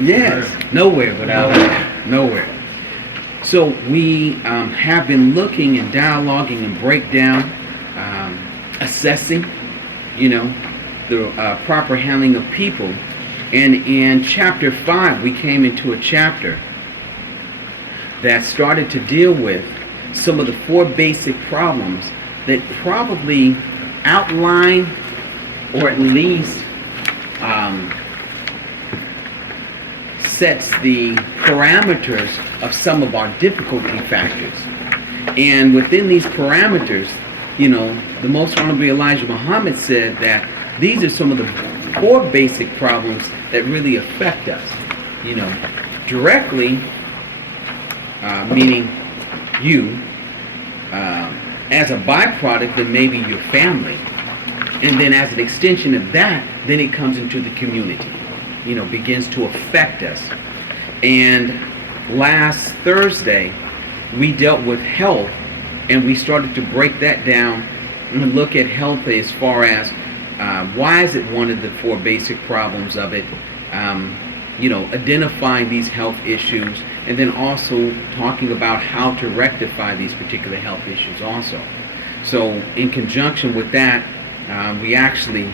Yes, nowhere without health. Nowhere. So we have been looking and dialoguing and breakdown, assessing, the proper handling of people. And in chapter 5, we came into a chapter that started to deal with some of the 4 basic problems that probably outline or at least sets the parameters of some of our difficulty factors. And within these parameters, the Most Honorable Elijah Muhammad said that these are some of the 4 basic problems that really affect us. Directly, meaning you, as a byproduct, then maybe your family. And then as an extension of that, then it comes into the community, begins to affect us. And last Thursday, we dealt with health, and we started to break that down and look at health as far as why is it one of the 4 basic problems of it, identifying these health issues, and then also talking about how to rectify these particular health issues also. So in conjunction with that, we actually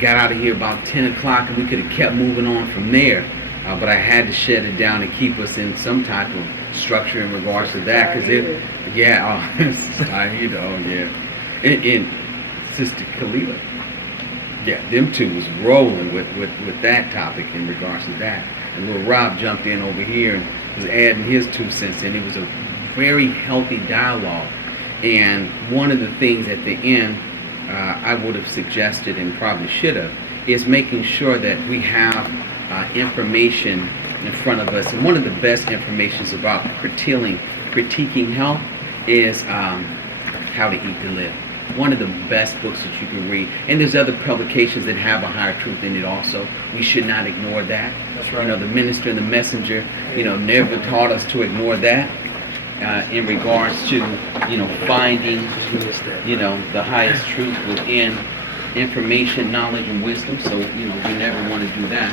got out of here about 10 o'clock, and we could have kept moving on from there, but I had to shut it down and keep us in some type of structure in regards to that, because and Sister Kalila, them two was rolling with that topic in regards to that. And little Rob jumped in over here and was adding his 2 cents in. It was a very healthy dialogue. And one of the things at the end I would have suggested and probably should have is making sure that we have information in front of us. And one of the best informations about critiquing health is How to Eat to Live. One of the best books that you can read. And there's other publications that have a higher truth in it also. We should not ignore that. That's right. The minister and the messenger, never taught us to ignore that in regards to, finding, the highest truth within information, knowledge, and wisdom. So, we never want to do that.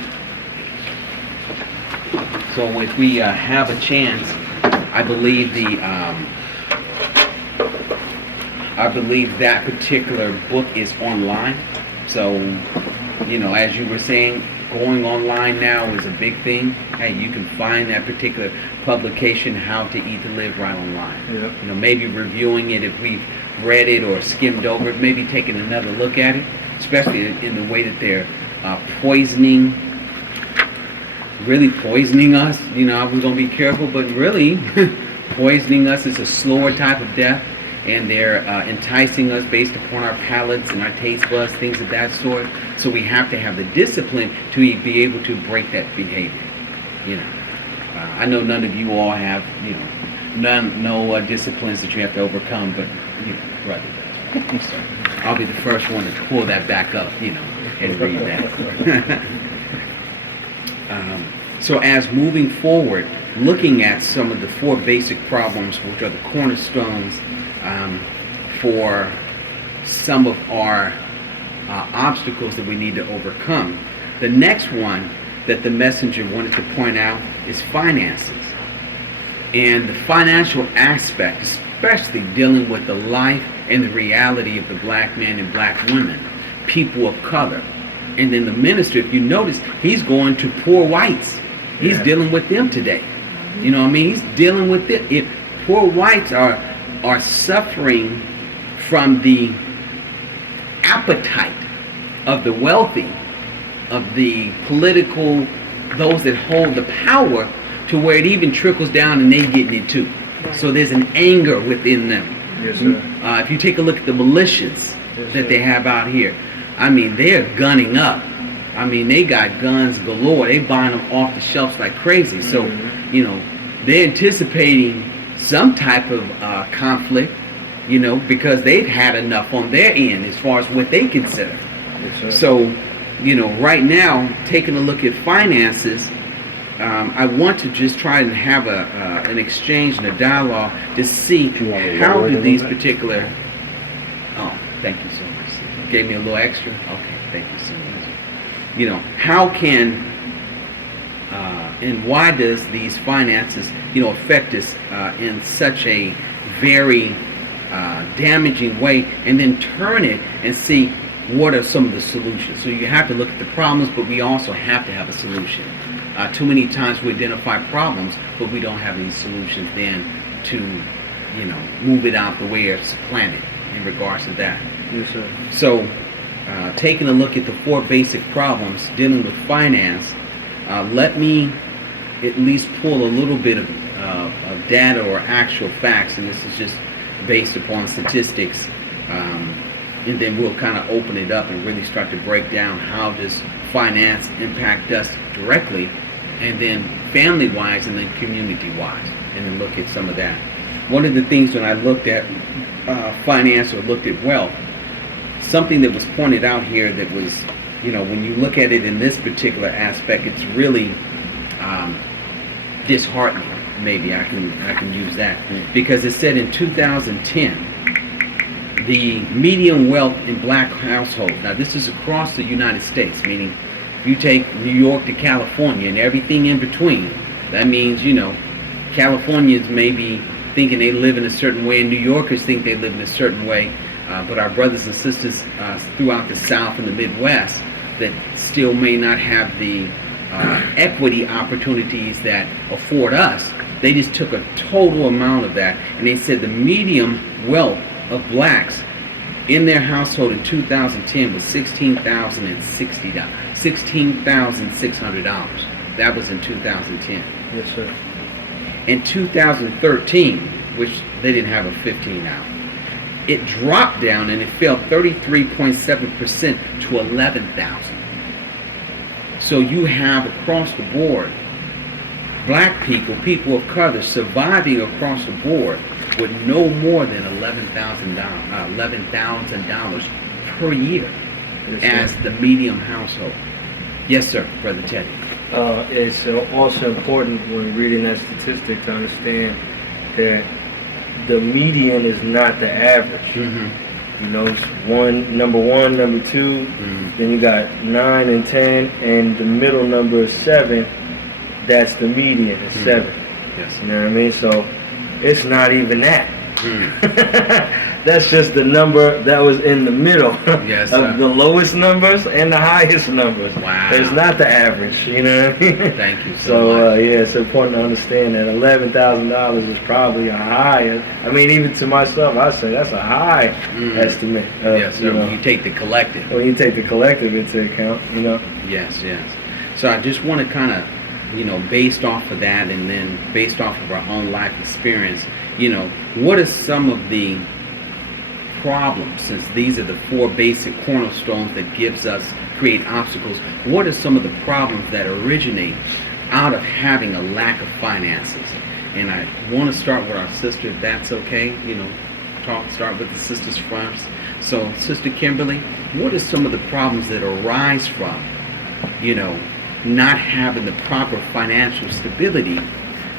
So if we have a chance, I believe that particular book is online. So, as you were saying, going online now is a big thing. Hey, you can find that particular publication, How to Eat to Live, right online. Yep. Maybe reviewing it if we've read it or skimmed over it, maybe taking another look at it, especially in the way that they're really poisoning us. I was going to be careful, but really poisoning us is a slower type of death. And they're enticing us based upon our palates and our taste buds, things of that sort. So we have to have the discipline to be able to break that behavior. I know none of you all have, no disciplines that you have to overcome, but brother does. So I'll be the first one to pull that back up, and read that. So as moving forward, looking at some of the 4 basic problems, which are the cornerstones for some of our obstacles that we need to overcome. The next one that the messenger wanted to point out is finances. And the financial aspect, especially dealing with the life and the reality of the black man and black women, people of color. And then the minister, if you notice, he's going to poor whites. He's dealing with them today. He's dealing with them. If poor whites are suffering from the appetite of the wealthy, of the political, those that hold the power, to where it even trickles down and they getting it too. So there's an anger within them. Yes, sir. If you take a look at the militias that they have out here, they're gunning up. They got guns galore. They buying them off the shelves like crazy. So, they're anticipating some type of conflict, because they've had enough on their end as far as what they consider. Yes, so, right now, taking a look at finances, I want to just try and have an exchange and a dialogue to see how do these particular... Oh, thank you so much. Gave me a little extra? Okay, thank you so much. How can And why does these finances, affect us in such a very damaging way, and then turn it and see what are some of the solutions. So you have to look at the problems, but we also have to have a solution. Too many times we identify problems, but we don't have any solutions then to, move it out the way it's planted in regards to that. Yes, sir. So taking a look at the 4 basic problems dealing with finance, let me at least pull a little bit of data or actual facts, and this is just based upon statistics, and then we'll kind of open it up and really start to break down how does finance impact us directly, and then family-wise, and then community-wise, and then look at some of that. One of the things when I looked at finance or looked at wealth, something that was pointed out here that was, when you look at it in this particular aspect, it's really disheartening. Maybe I can use that, because it said in 2010 the median wealth in black households. Now this is across the United States, meaning if you take New York to California and everything in between, that means Californians may be thinking they live in a certain way, and New Yorkers think they live in a certain way. But our brothers and sisters throughout the South and the Midwest that still may not have the equity opportunities that afford us, they just took a total amount of that, and they said the median wealth of blacks in their household in 2010 was $16,600. That was in 2010. Yes, sir. In 2013, which they didn't have a 15 now, it dropped down and it fell 33.7% to 11,000. So you have across the board black people, people of color, surviving across the board with no more than $11,000 per year as the medium household. Yes, sir, Brother Teddy. It's also important when reading that statistic to understand that the median is not the average. Mm-hmm. It's number one, number two, then you got 9 and 10, and the middle number is 7. That's the median, is 7. Yes. You know what I mean? So it's not even that. That's just the number that was in the middle Yes, of the lowest numbers and the highest numbers. Wow. It's not the average, you know what I mean? Thank you so much. It's important to understand that $11,000 is probably a high. I mean, even to myself, I say that's a high estimate. Yes, sir. When you take the collective. When you take the collective into account, Yes, yes. So I just want to kind of, based off of that, and then based off of our own life experience, what are some of the problems, since these are the 4 basic cornerstones that create obstacles, what are some of the problems that originate out of having a lack of finances? And I want to start with our sister, if that's okay, start with the sisters first. So, Sister Kimberly, what are some of the problems that arise from, not having the proper financial stability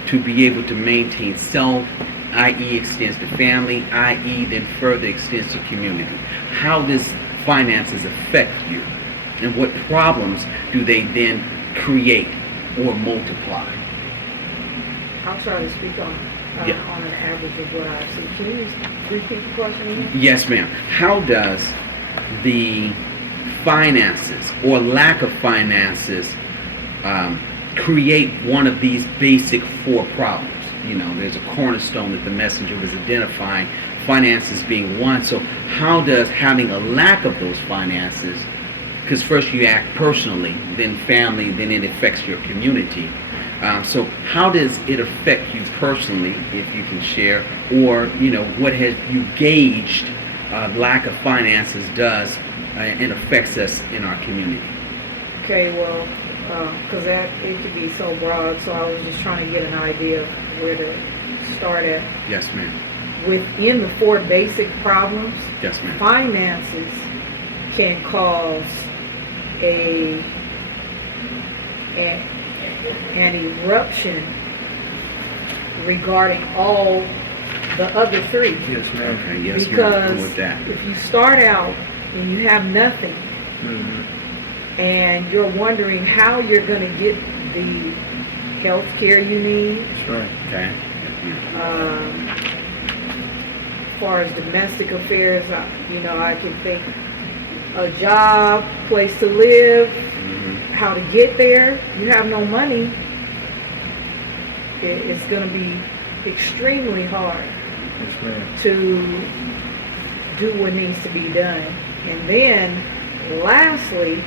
to be able to maintain self, i.e. extends to family, i.e. then further extends to community? How does finances affect you? And what problems do they then create or multiply? I'll try to speak on an average of what I see. Can you repeat the question again? Yes, ma'am. How does the finances or lack of finances create one of these basic 4 problems? There's a cornerstone that the messenger was identifying, finances being one. So how does having a lack of those finances, because first you act personally, then family, then it affects your community. So how does it affect you personally, if you can share, or, what has you gauged lack of finances does and affects us in our community? Okay, well, because it could be so broad, so I was just trying to get an idea of where to start at. Yes, ma'am. Within the 4 basic problems, Yes, ma'am. finances can cause an eruption regarding all the other 3. Yes, ma'am. Okay, yes, Because ma'am. With that. if you start out and you have nothing, and you're wondering how you're going to get the health care you need. That's right. Okay. As far as domestic affairs, I can think a job, place to live, how to get there. You have no money, it's going to be extremely hard Yes, ma'am. to do what needs to be done. And then, lastly,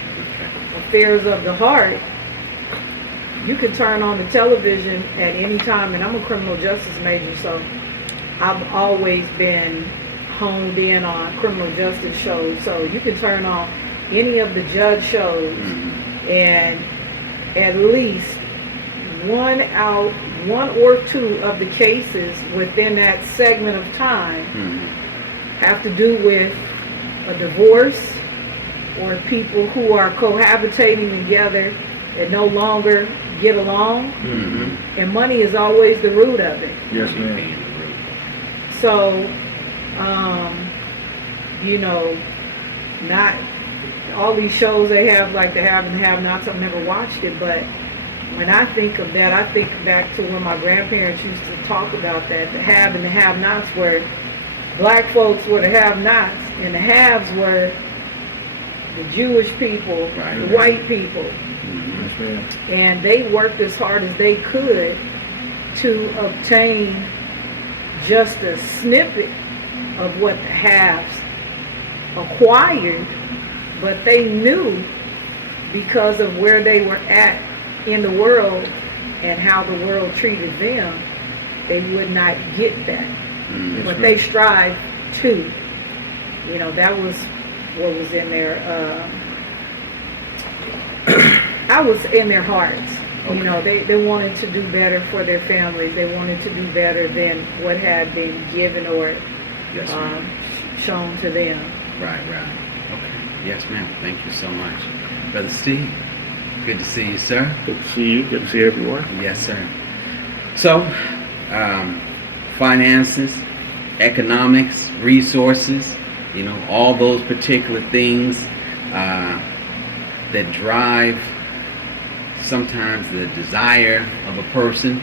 affairs of the heart. You can turn on the television at any time, and I'm a criminal justice major, so I've always been honed in on criminal justice shows. So you can turn on any of the judge shows, and at least one or two of the cases within that segment of time have to do with a divorce or people who are cohabitating together and no longer get along, and money is always the root of it. Yes, ma'am. So, not all these shows they have, like the have and have-nots. I've never watched it, but when I think of that, I think back to when my grandparents used to talk about that. The have and the have-nots, where black folks were the have-nots, and the haves were the Jewish people, the white people. Yes, ma'am. And they worked as hard as they could to obtain just a snippet of what the haves acquired, but they knew, because of where they were at in the world and how the world treated them, they would not get that. But they strived to. That was what was in their I was in their hearts. They wanted to do better for their families. They wanted to do better than what had been given or shown to them. Right. Okay. Yes, ma'am. Thank you so much. Brother Steve, good to see you, sir. Good to see you. Good to see everyone. Yes, sir. So, finances, economics, resources, all those particular things that drive sometimes the desire of a person,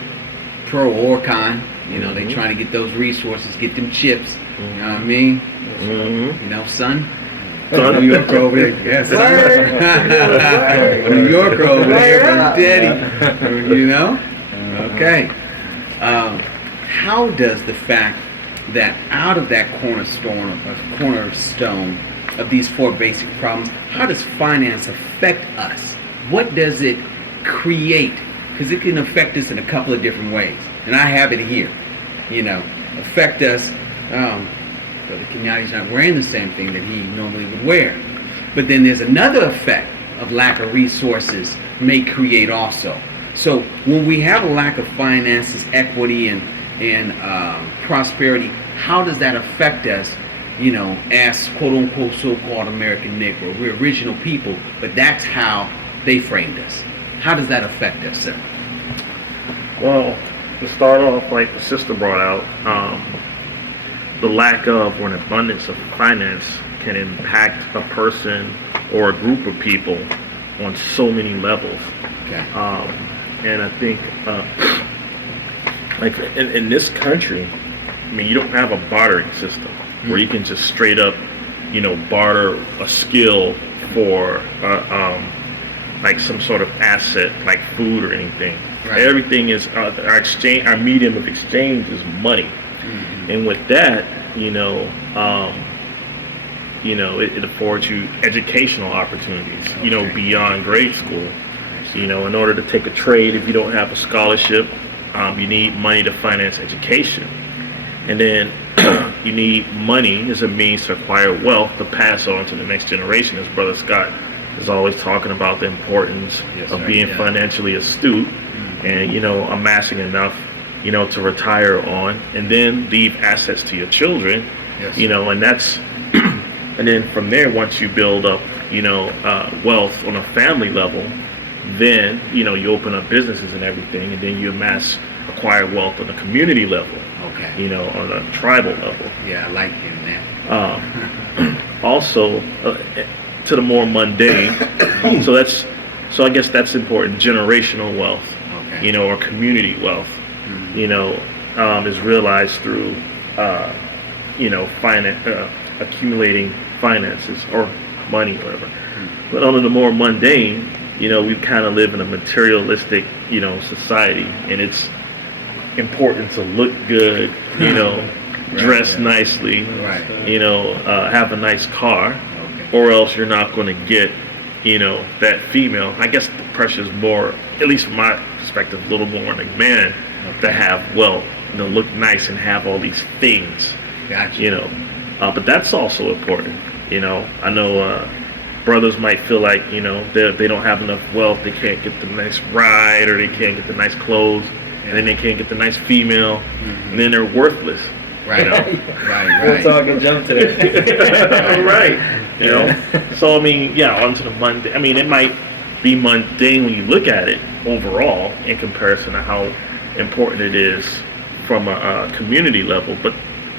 pro or con. They try to get those resources, get them chips. You know what I mean? Son. New Yorker over there. Yes. New Yorker over there from Daddy. Okay. How does the fact that out of that cornerstone of these four basic problems, how does finance affect us? What does it create? Because it can affect us in a couple of different ways. And I have it here. Affect us. Brother Kenyati's not wearing the same thing that he normally would wear. But then there's another effect of lack of resources may create also. So when we have a lack of finances, equity, and prosperity, how does that affect us, as quote-unquote so-called American Negro? We're original people, but that's how they framed us. How does that affect us, sir? Well, to start off, like the sister brought out, the lack of or an abundance of finance can impact a person or a group of people on so many levels. Okay. And I think, like in this country, you don't have a bartering system where you can just straight up, barter a skill for like some sort of asset, like food or anything. Right. Everything is our medium of exchange is money. And with that, it affords you educational opportunities, beyond grade school. In order to take a trade, if you don't have a scholarship, you need money to finance education. And then you need money as a means to acquire wealth to pass on to the next generation. As Brother Scott is always talking about the importance of being financially astute and, amassing enough, to retire on, and then leave assets to your children, and that's, and then from there, once you build up, wealth on a family level, then, you open up businesses and everything, and then you acquire wealth on a community level, on a tribal level. Yeah, I like hearing that. Also, to the more mundane. So I guess that's important. Generational wealth, Okay. you know, or community wealth, Mhm. you know, is realized through, you know, accumulating finances or money, whatever. But under the more mundane, you know, we kind of live in a materialistic, you know, society, and it's important to look good, you know, dress nicely, Right. you know, have a nice car, Okay. or else you're not going to get, you know, that female. I guess the pressure is more, at least from my perspective, a little more on the man to have wealth, you know, look nice and have all these things, Gotcha. you know. But that's also important, you know. I know brothers might feel like, you know, they don't have enough wealth, they can't get the nice ride, or they can't get the nice clothes, and then they can't get the nice female, and then they're worthless. Right. You know? Right. We'll Right. talk and jump to that. Right. You know. So I mean, yeah, onto the mundane. I mean, it might be mundane when you look at it overall in comparison to how important it is from a community level, but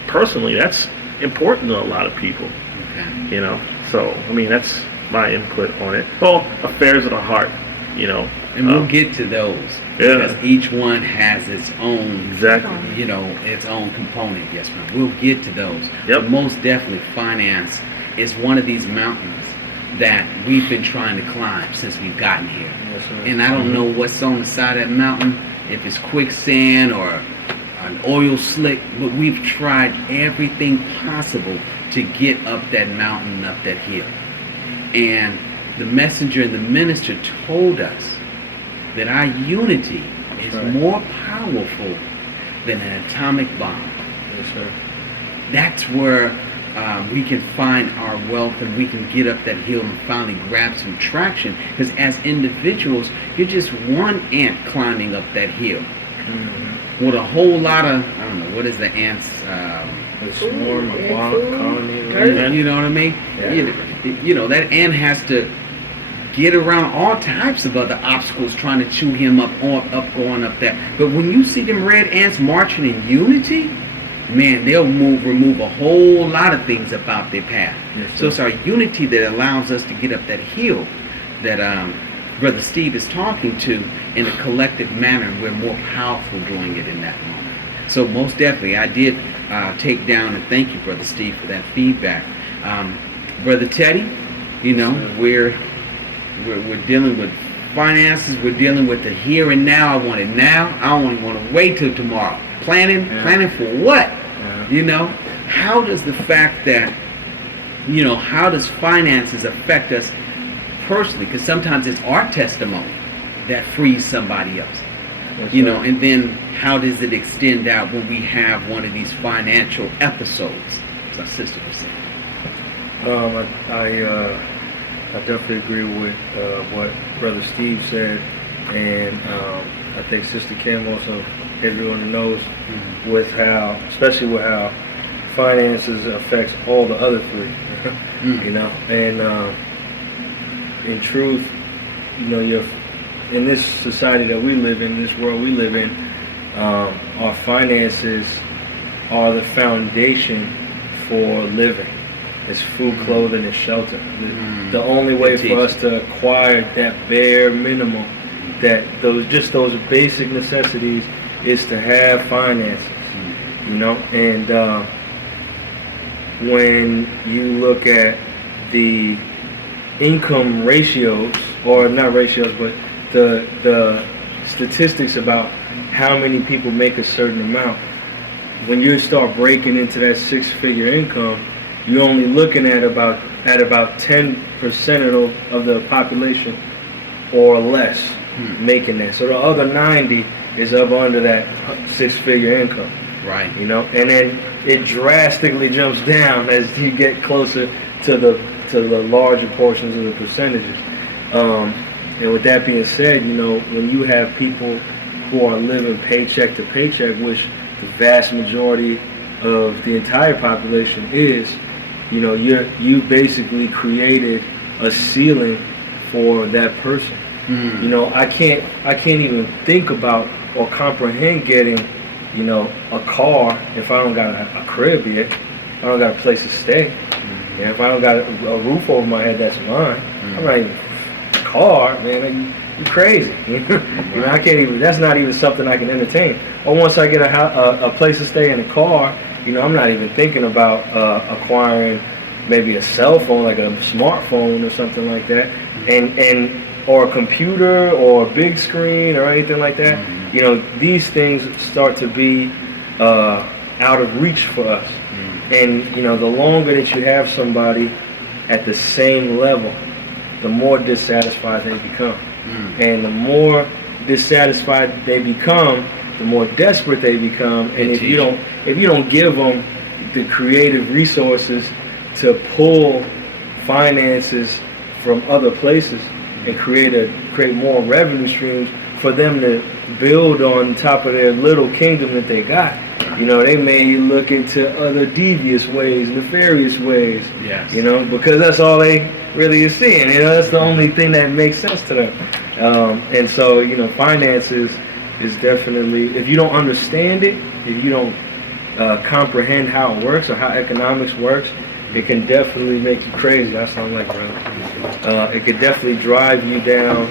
personally, that's important to a lot of people. Okay. You know. So I mean, that's my input on it. Well, affairs of the heart. You know. And we'll get to those Yeah. because each one has its own, Exactly. you know, its own component. Yes, ma'am. We'll get to those. Yep. But most definitely, finance is one of these mountains that we've been trying to climb since we've gotten here. Yes, sir. And I don't know what's on the side of that mountain, if it's quicksand or an oil slick, but we've tried everything possible to get up that mountain, up that hill. And the messenger and the minister told us that our unity is Right. more powerful than an atomic bomb. Yes, sir. That's where we can find our wealth, and we can get up that hill and finally grab some traction. Because as individuals, you're just one ant climbing up that hill Mm-hmm. with a whole lot of, I don't know, what is the ants? A swarm, a colony. Dirt. You know what I mean? Yeah. You know, that ant has to get around all types of other obstacles trying to chew him up, going up there. But when you see them red ants marching in unity, man, they'll remove a whole lot of things about their path. Yes, So sir. it's our unity that allows us to get up that hill that Brother Steve is talking to in a collective manner, and we're more powerful doing it in that moment. So most definitely, I did take down, and thank you, Brother Steve, for that feedback. Brother Teddy, you know, Yes, sir. we're dealing with finances. We're dealing with the here and now. I want it now. I don't want to wait till tomorrow. Planning for what? Yeah. You know, how does the fact that, you know, how does finances affect us personally? Because sometimes it's our testimony that frees somebody else. Yes, You sir. know, and then how does it extend out when we have one of these financial episodes, as our sister was saying? I definitely agree with what Brother Steve said, and I think Sister Kim also hit it on the nose with how, especially with how finances affects all the other three, you know. And in truth, you know, in this society that we live in, this world we live in, our finances are the foundation for living. It's food, clothing, and shelter. The only way Good for us to acquire that bare minimum, that those basic necessities, is to have finances. You know, and when you look at the income ratios, or not ratios, but the statistics about how many people make a certain amount, when you start breaking into that six-figure income, you're only looking at about 10% of the population or less making that. So the other 90 is up under that six-figure income. Right. You know, and then it drastically jumps down as you get closer to the larger portions of the percentages. And with that being said, you know, when you have people who are living paycheck to paycheck, which the vast majority of the entire population is, you know, you basically created a ceiling for that person. You know, I can't even think about or comprehend getting, you know, a car if I don't got a crib yet. I don't got a place to stay. And if I don't got a roof over my head, that's mine. I'm not even a car, man. You crazy? You know, I can't even. That's not even something I can entertain. Or once I get a place to stay in a car, you know, I'm not even thinking about acquiring maybe a cell phone, like a smartphone or something like that, and or a computer or a big screen or anything like that. You know, these things start to be out of reach for us. And you know, the longer that you have somebody at the same level, the more dissatisfied they become. And the more dissatisfied they become, the more desperate they become. And if you don't give them the creative resources to pull finances from other places and create more revenue streams for them to build on top of their little kingdom that they got, you know, they may look into other devious ways, nefarious ways. Yes. You know, because that's all they really is seeing. You know, that's the only thing that makes sense to them. And so, you know, finances is definitely, if you don't understand it, if you don't comprehend how it works or how economics works, it can definitely make you crazy. I sound like, bro. It could definitely drive you down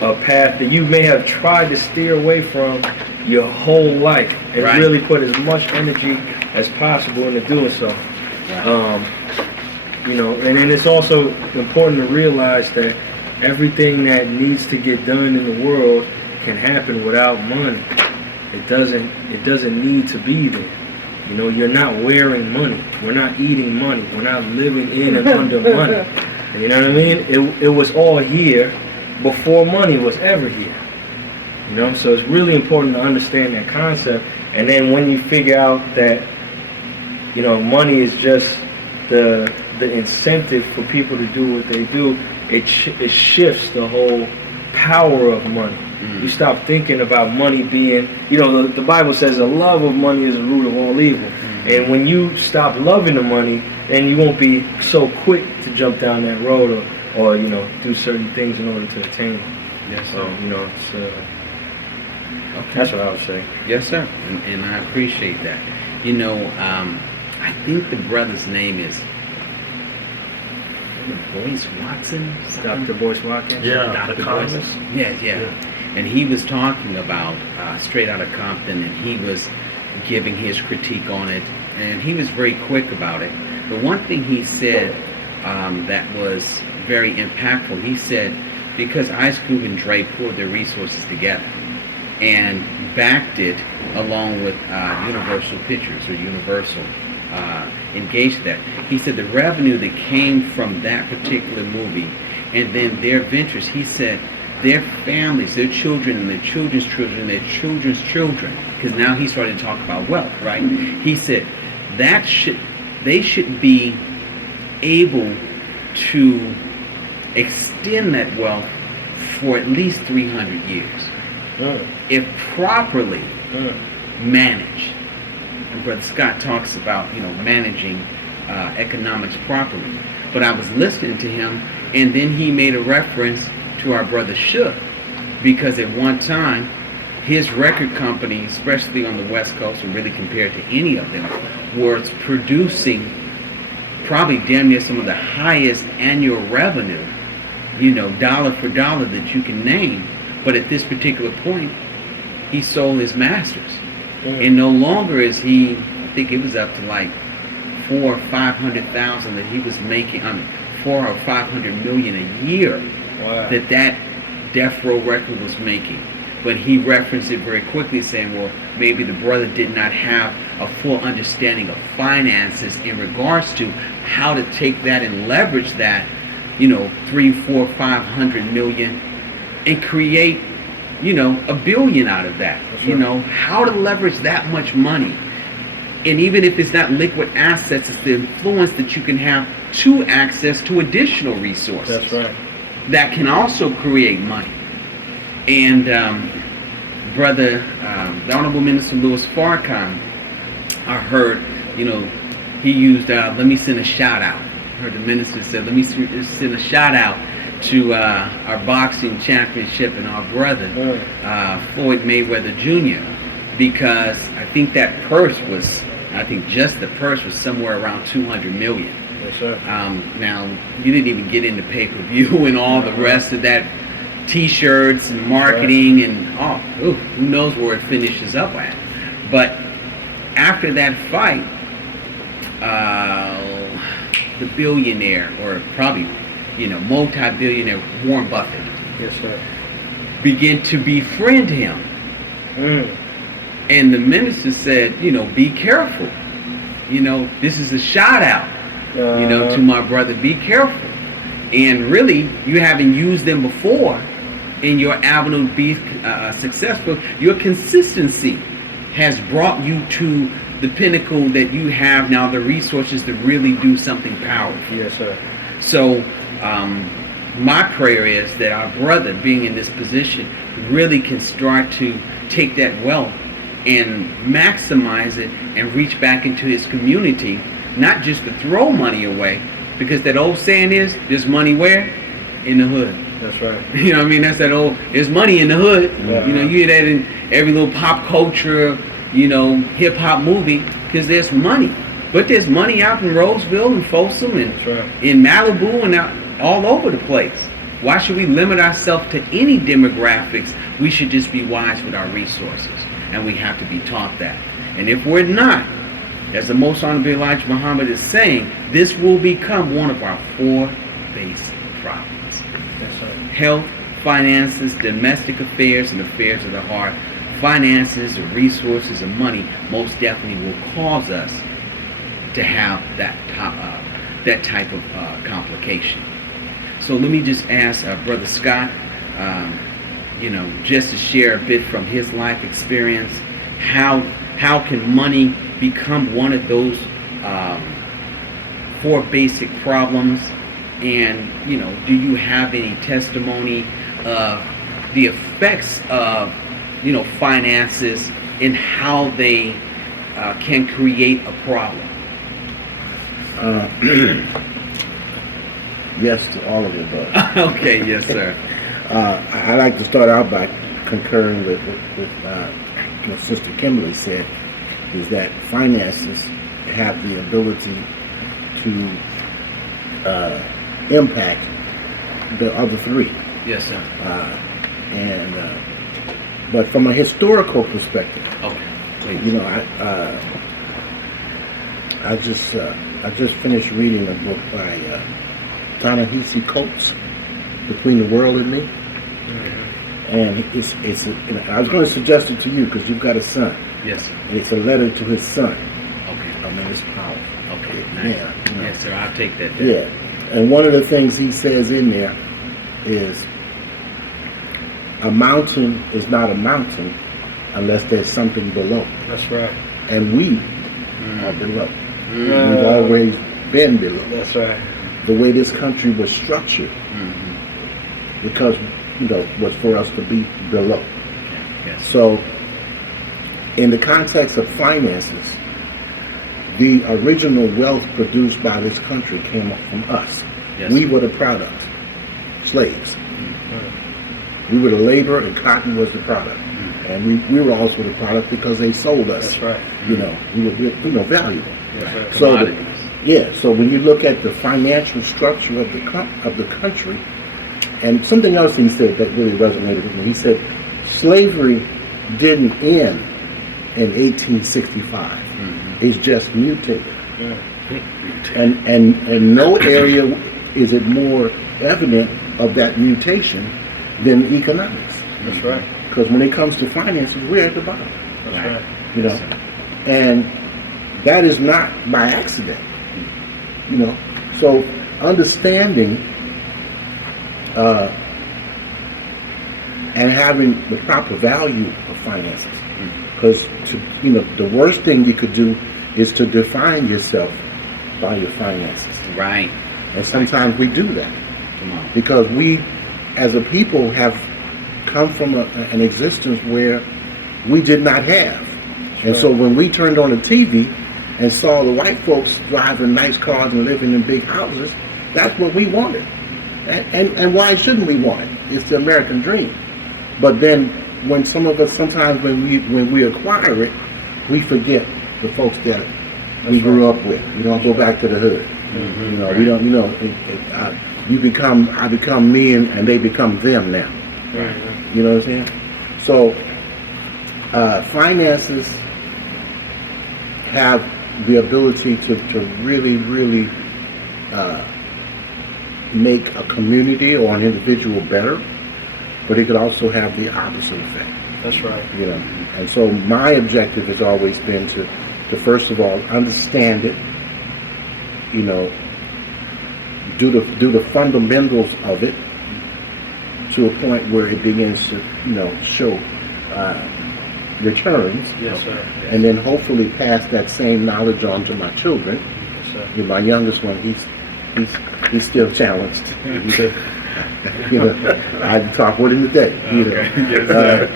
a path that you may have tried to steer away from your whole life and really put as much energy as possible into doing so. You know, and then it's also important to realize that everything that needs to get done in the world can happen without money. It doesn't need to be there. You know, you're not wearing money. We're not eating money. We're not living in and under money. You know what I mean? It was all here before money was ever here. You know, so it's really important to understand that concept. And then when you figure out that, you know, money is just the incentive for people to do what they do, it shifts the whole power of money. You stop thinking about money being, you know, the Bible says the love of money is the root of all evil. And when you stop loving the money, then you won't be so quick to jump down that road or you know, do certain things in order to attain it. Yes, So, sir. you know, it's, Okay. that's what I would say. Yes, sir. And I appreciate that. You know, I think the brother's name is Boyce Watson. Dr. Boyce Watkins? Yeah, Dr. the Boyce. economist. Yeah. And he was talking about Straight Outta Compton, and he was giving his critique on it, and he was very quick about it. The one thing he said that was very impactful, he said, because Ice Cube and Dre pulled their resources together and backed it along with Universal Pictures or Universal engaged that. He said the revenue that came from that particular movie and then their ventures, he said their families, their children and their children's children, their children's children, because now he started to talk about wealth, right? He said they should be able to extend that wealth for at least 300 years if properly managed. And Brother Scott talks about, you know, managing economics properly. But I was listening to him, and then he made a reference to our brother Shook, because at one time his record company, especially on the West Coast, and really compared to any of them, was producing probably damn near some of the highest annual revenue, you know, dollar for dollar that you can name. But at this particular point, he sold his masters. And no longer is he, I think it was up to like 400,000 or 500,000 that he was making, 400 or 500 million a year. Wow. that Death Row record was making. But he referenced it very quickly, saying, well, maybe the brother did not have a full understanding of finances in regards to how to take that and leverage that, you know, 300, 400, 500 million and create, you know, $1 billion out of that. That's You right. know, how to leverage that much money. And even if it's not liquid assets, it's the influence that you can have to access to additional resources. That's right. That can also create money. And brother, the Honorable Minister Louis Farrakhan, I heard, you know, he used, let me send a shout out. I heard the minister said, let me send a shout out to our boxing championship and our brother, Floyd Mayweather Jr., because I think that purse was, I think just the purse was somewhere around 200 million. Yes, sir. Now, you didn't even get into pay-per-view and all the rest of that, T-shirts and marketing and who knows where it finishes up at. But after that fight, the billionaire, or probably, multi-billionaire Warren Buffett, Yes, sir. began to befriend him. Mm. And the minister said, be careful. This is a shout out, to my brother, be careful. And really, you haven't used them before in your avenue to be successful. Your consistency has brought you to the pinnacle that you have now, the resources to really do something powerful. Yes, sir. So, my prayer is that our brother, being in this position, really can start to take that wealth and maximize it and reach back into his community, not just to throw money away, because that old saying is, there's money where? In the hood. That's right. You know what I mean? That's that old, there's money in the hood. Yeah. You hear that in every little pop culture, hip hop movie, because there's money. But there's money out in Roseville and Folsom and That's right. in Malibu and out all over the place. Why should we limit ourselves to any demographics? We should just be wise with our resources. And we have to be taught that. And if we're not, as the Most Honorable Elijah Muhammad is saying, this will become one of our 4 basic problems. Yes, sir. Health, finances, domestic affairs, and affairs of the heart. Finances, resources, and money most definitely will cause us to have that type of complication. So let me just ask Brother Scott, just to share a bit from his life experience, how can money become one of those 4 basic problems? And, do you have any testimony of the effects of, finances and how they can create a problem? Yes to all of the above. Okay, yes, sir. I'd like to start out by concurring with what Sister Kimberly said, is that finances have the ability to impact the other 3. Yes, sir. But from a historical perspective, Okay, please. I just finished reading a book by Ta-Nehisi Coates, Between the World and Me. Mm-hmm. And I was going to suggest it to you because you've got a son. Yes, sir. And it's a letter to his son. Okay. I mean, it's powerful. Okay, nice. Yeah. Yes, sir. I'll take that down. Yeah. And one of the things he says in there is a mountain is not a mountain unless there's something below. That's right. And we are below. Mm. We've always been below. That's right. The way this country was structured, Mm-hmm. because was for us to be below. Okay. Yes. So, in the context of finances, the original wealth produced by this country came from us. Yes. We were the product, slaves. Mm-hmm. We were the labor, and cotton was the product. And we were also the product because they sold us. That's right. We were valuable. That's right. So Commodities. so when you look at the financial structure of the country, and something else he said that really resonated with me. He said slavery didn't end in 1865. Mm-hmm. It's just mutated. Mm-hmm. And no area is it more evident of that mutation than economics. That's right. Because when it comes to finances, we're at the bottom. That's Right. right. Yes, sir. And that is not by accident. So understanding and having the proper value of finances. Because the worst thing you could do is to define yourself by your finances. Right. And sometimes we do that Come on. because we, as a people, have come from an existence where we did not have. And so when we turned on the TV and saw the white folks driving nice cars and living in big houses, that's what we wanted. And why shouldn't we want it? It's the American dream. But then when some of us, sometimes when we acquire it, we forget the folks that we grew up with. We don't go back to the hood. You know, we don't. You know, I become me, and they become them now. Right. You know what I'm saying? So, finances have the ability to really, really make a community or an individual better, but it could also have the opposite effect. That's right. You know, and so my objective has always been to first of all understand it. You know, do the fundamentals of it to a point where it begins to, you know, show returns. Yes, sir. And then hopefully pass that same knowledge on to my children. Yes, sir. You know, my youngest one, he's still challenged. You know, I talk with him today. You know.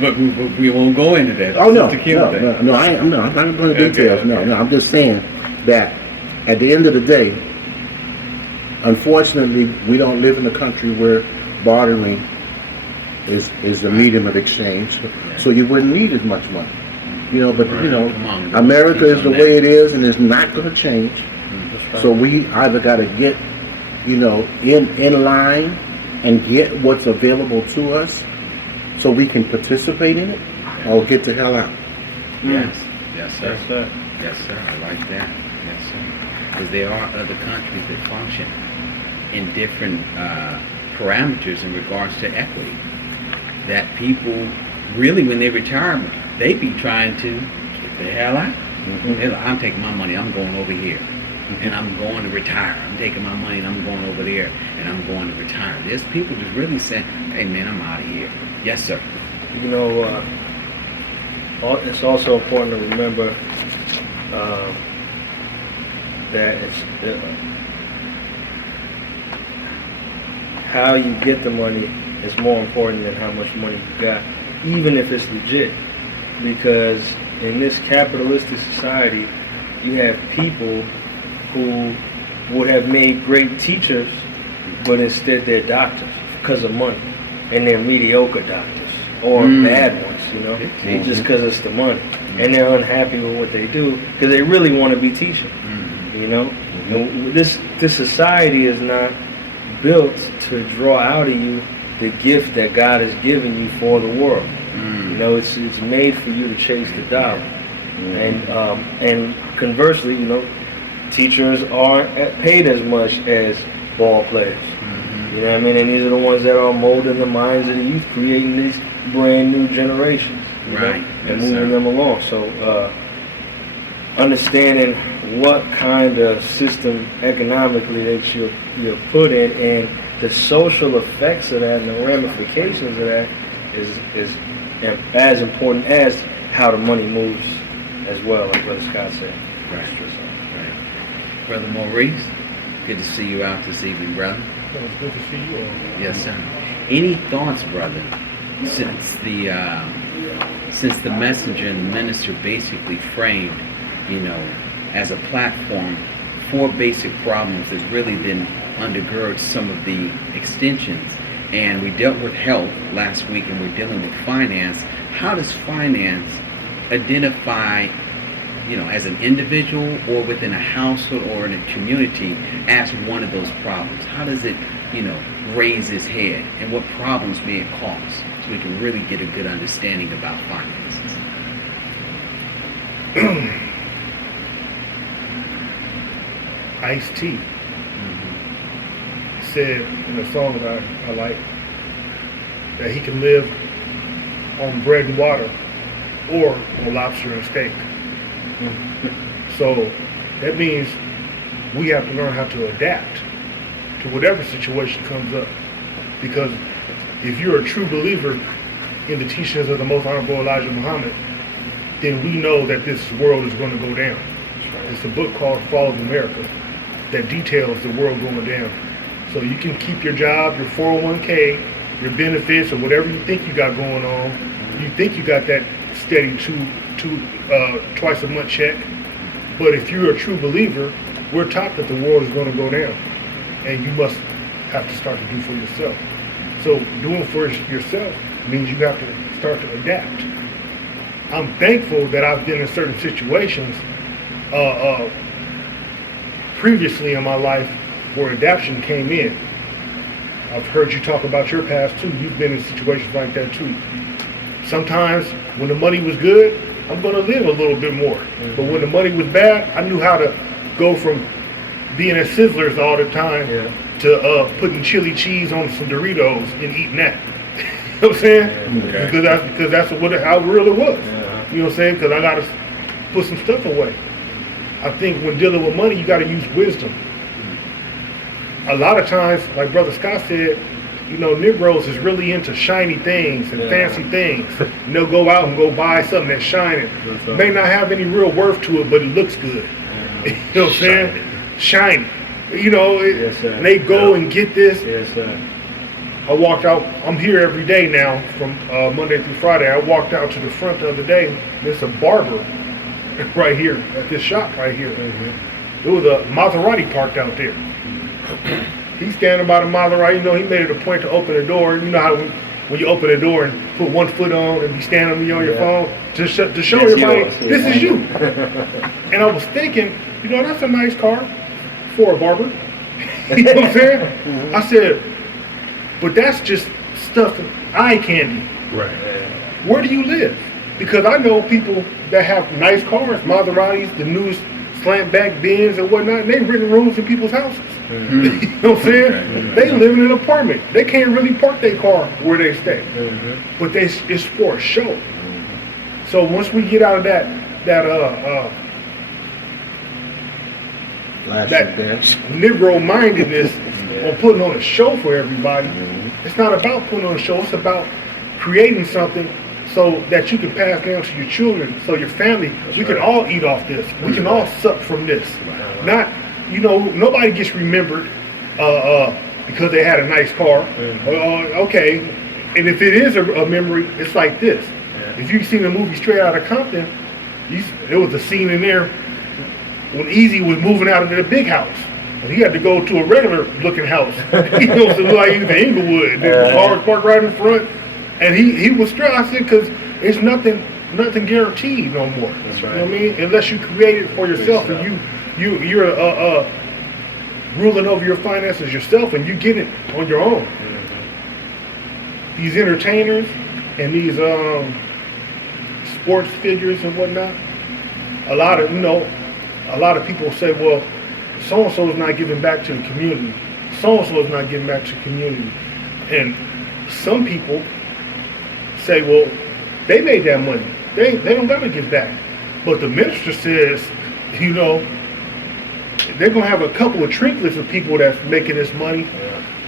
But we won't go into that. Oh no, It's a no, I'm not going to details. Okay. No, I'm just saying that at the end of the day, unfortunately, we don't live in a country where bartering is a medium of exchange, so you wouldn't need as much money. You know, but you know, Come on, America is the on way it is, and it's not going to change. That's right. So we either got to get, you know, in line and get what's available to us, so we can participate in it, or get the hell out. Yes, yes, sir. Yes, sir. Yes, sir. I like that. Yes, sir. Because there are other countries that function in different parameters in regards to equity. That people really, when they retire, they be trying to get the hell out. They're like, I'm taking my money, I'm going over here. And I'm going to retire. I'm taking my money and I'm going over there and I'm going to retire. There's people just really saying, hey man, I'm out of here. Yes, sir. You know, it's also important to remember that how you get the money is more important than how much money you got, even if it's legit. Because in this capitalistic society, you have people who would have made great teachers, but instead they're doctors because of money, and they're mediocre doctors or bad ones, you know, just because it's the money, and they're unhappy with what they do because they really want to be teaching, you know. And this society is not built to draw out of you the gift that God has given you for the world. You know, it's made for you to chase the dollar, and conversely, you know, teachers aren't paid as much as ball players. You know what I mean? And these are the ones that are molding the minds of the youth, creating these brand new generations, you know, and moving them along. So, understanding what kind of system economically that you're put in, and the social effects of that and the ramifications of that is as important as how the money moves as well, like Brother Scott said. Right. Brother Maurice, good to see you out this evening, brother. It's good to see you all. Yes, sir. Any thoughts, brother, since the messenger and the minister basically framed, you know, as a platform, 4 basic problems that really then undergird some of the extensions. And we dealt with health last week, and we're dealing with finance. How does finance identify, you know, as an individual or within a household or in a community as one of those problems? How does it, you know, raise its head, and what problems may it cause, so we can really get a good understanding about finances? Ice-T said in a song that I like that he can live on bread and water or on lobster and steak. So that means we have to learn how to adapt to whatever situation comes up. Because if you're a true believer in the teachings of the Most Honorable Elijah Muhammad, then we know that this world is going to go down. It's a book called Fall of America that details the world going down. So you can keep your job, your 401k, your benefits, or whatever you think you got going on. You think you got that steady twice a month check. But if you're a true believer, we're taught that the world is going to go down, and you must have to start to do for yourself. So doing for yourself means you have to start to adapt. I'm thankful that I've been in certain situations previously in my life where adaptation came in. I've heard you talk about your past too. You've been in situations like that too. Sometimes when the money was good, I'm going to live a little bit more. But when the money was bad, I knew how to go from being at Sizzlers all the time to putting chili cheese on some Doritos and eating that. You know what I'm saying? Because that's how real it was. You know what I'm saying? Because I got to put some stuff away. I think when dealing with money, you got to use wisdom. A lot of times, like Brother Scott said, you know, Negroes is really into shiny things and fancy things. And they'll go out and go buy something that's shining. May not have any real worth to it, but it looks good. You know what I'm saying? Shiny. You know, and they go and get this. I walked out, I'm here every day now from Monday through Friday. I walked out to the front the other day. There's a barber right here at this shop right here. There was a Maserati parked out there. He's standing by the Maserati. You know, he made it a point to open the door. You know how when you open the door and put one foot on and be standing on your phone to show everybody this is you. And I was thinking, you know, that's a nice car for a barber. You know what I'm saying? I said, but that's just stuff, eye candy. Right. Where do you live? Because I know people that have nice cars, Maseratis, the newest slant back Benz and whatnot, and they've rented rooms in people's houses. You know what I'm saying? They live in an apartment. They can't really park their car where they stay. But it's for a show. So once we get out of that Negro mindedness on putting on a show for everybody, it's not about putting on a show. It's about creating something so that you can pass down to your children, so your family, we can all eat off this. We can all suck from this. Not, you know, nobody gets remembered because they had a nice car. Okay, and if it is a memory, it's like this. If you've seen the movie Straight Outta Compton, there was a scene in there when Easy was moving out into the big house. And he had to go to a regular looking house. He goes to look like he was in Inglewood. The cars parked right in front. And he was stressed. I said, because it's nothing guaranteed no more. That's right. You know what I mean? Unless you create it for yourself and you're ruling over your finances yourself and you get it on your own. These entertainers and these sports figures and whatnot, a lot of people say, well, so-and-so is not giving back to the community. So-and-so is not giving back to the community. And some people say, well, they made that money. They don't got to give back. But the minister says, you know, they're going to have a couple of trinkets of people that's making this money.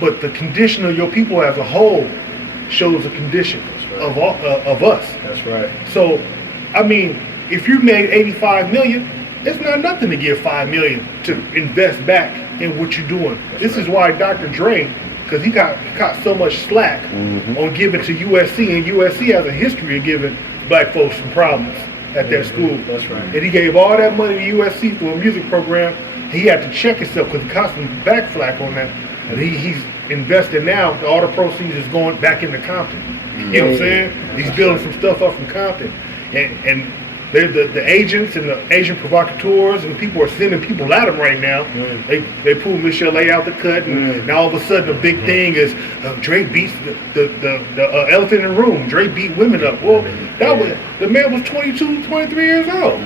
But the condition of your people as a whole shows the condition of us. That's right. So, I mean, if you made $85 million, it's not nothing to give $5 million to invest back in what you're doing. This is why Dr. Dre, because he got so much slack on giving to USC, and USC has a history of giving black folks some problems at that school. That's right. And he gave all that money to USC for a music program. He had to check himself because he caught some back flack on that. And he's invested now. All the proceeds is going back into Compton. You know what I'm saying? He's building some stuff up from Compton. And they're the agents and the agent provocateurs and people are sending people at him right now. They pull Michelle A out the cut, and now all of a sudden the big thing is Dre beats the elephant in the room. Dre beat women up. Well, the man was 22, 23 years old.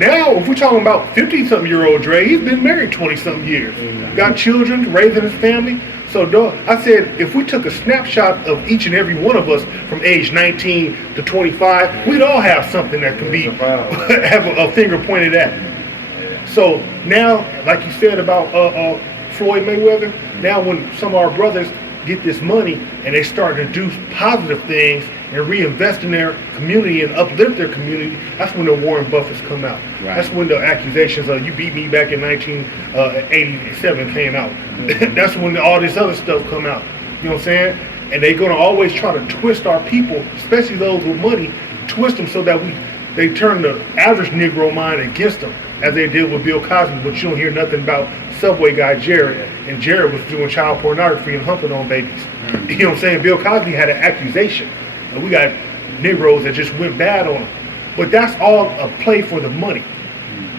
Now, if we're talking about 50-something-year-old Dre, he's been married 20-something years. Got children, raising his family. So I said, if we took a snapshot of each and every one of us from age 19 to 25, we'd all have something that can be have a finger pointed at. So now, like you said about Floyd Mayweather, now when some of our brothers get this money and they start to do positive things and reinvest in their community and uplift their community, that's when the Warren Buffetts come out. Right. That's when the accusations of you beat me back in 1987 came out. That's when all this other stuff come out. You know what I'm saying? And they're going to always try to twist our people, especially those with money, twist them so that they turn the average Negro mind against them, as they did with Bill Cosby. But you don't hear nothing about Subway guy Jared, and Jared was doing child pornography and humping on babies. You know what I'm saying? Bill Cosby had an accusation. And we got Negroes that just went bad on him. But that's all a play for the money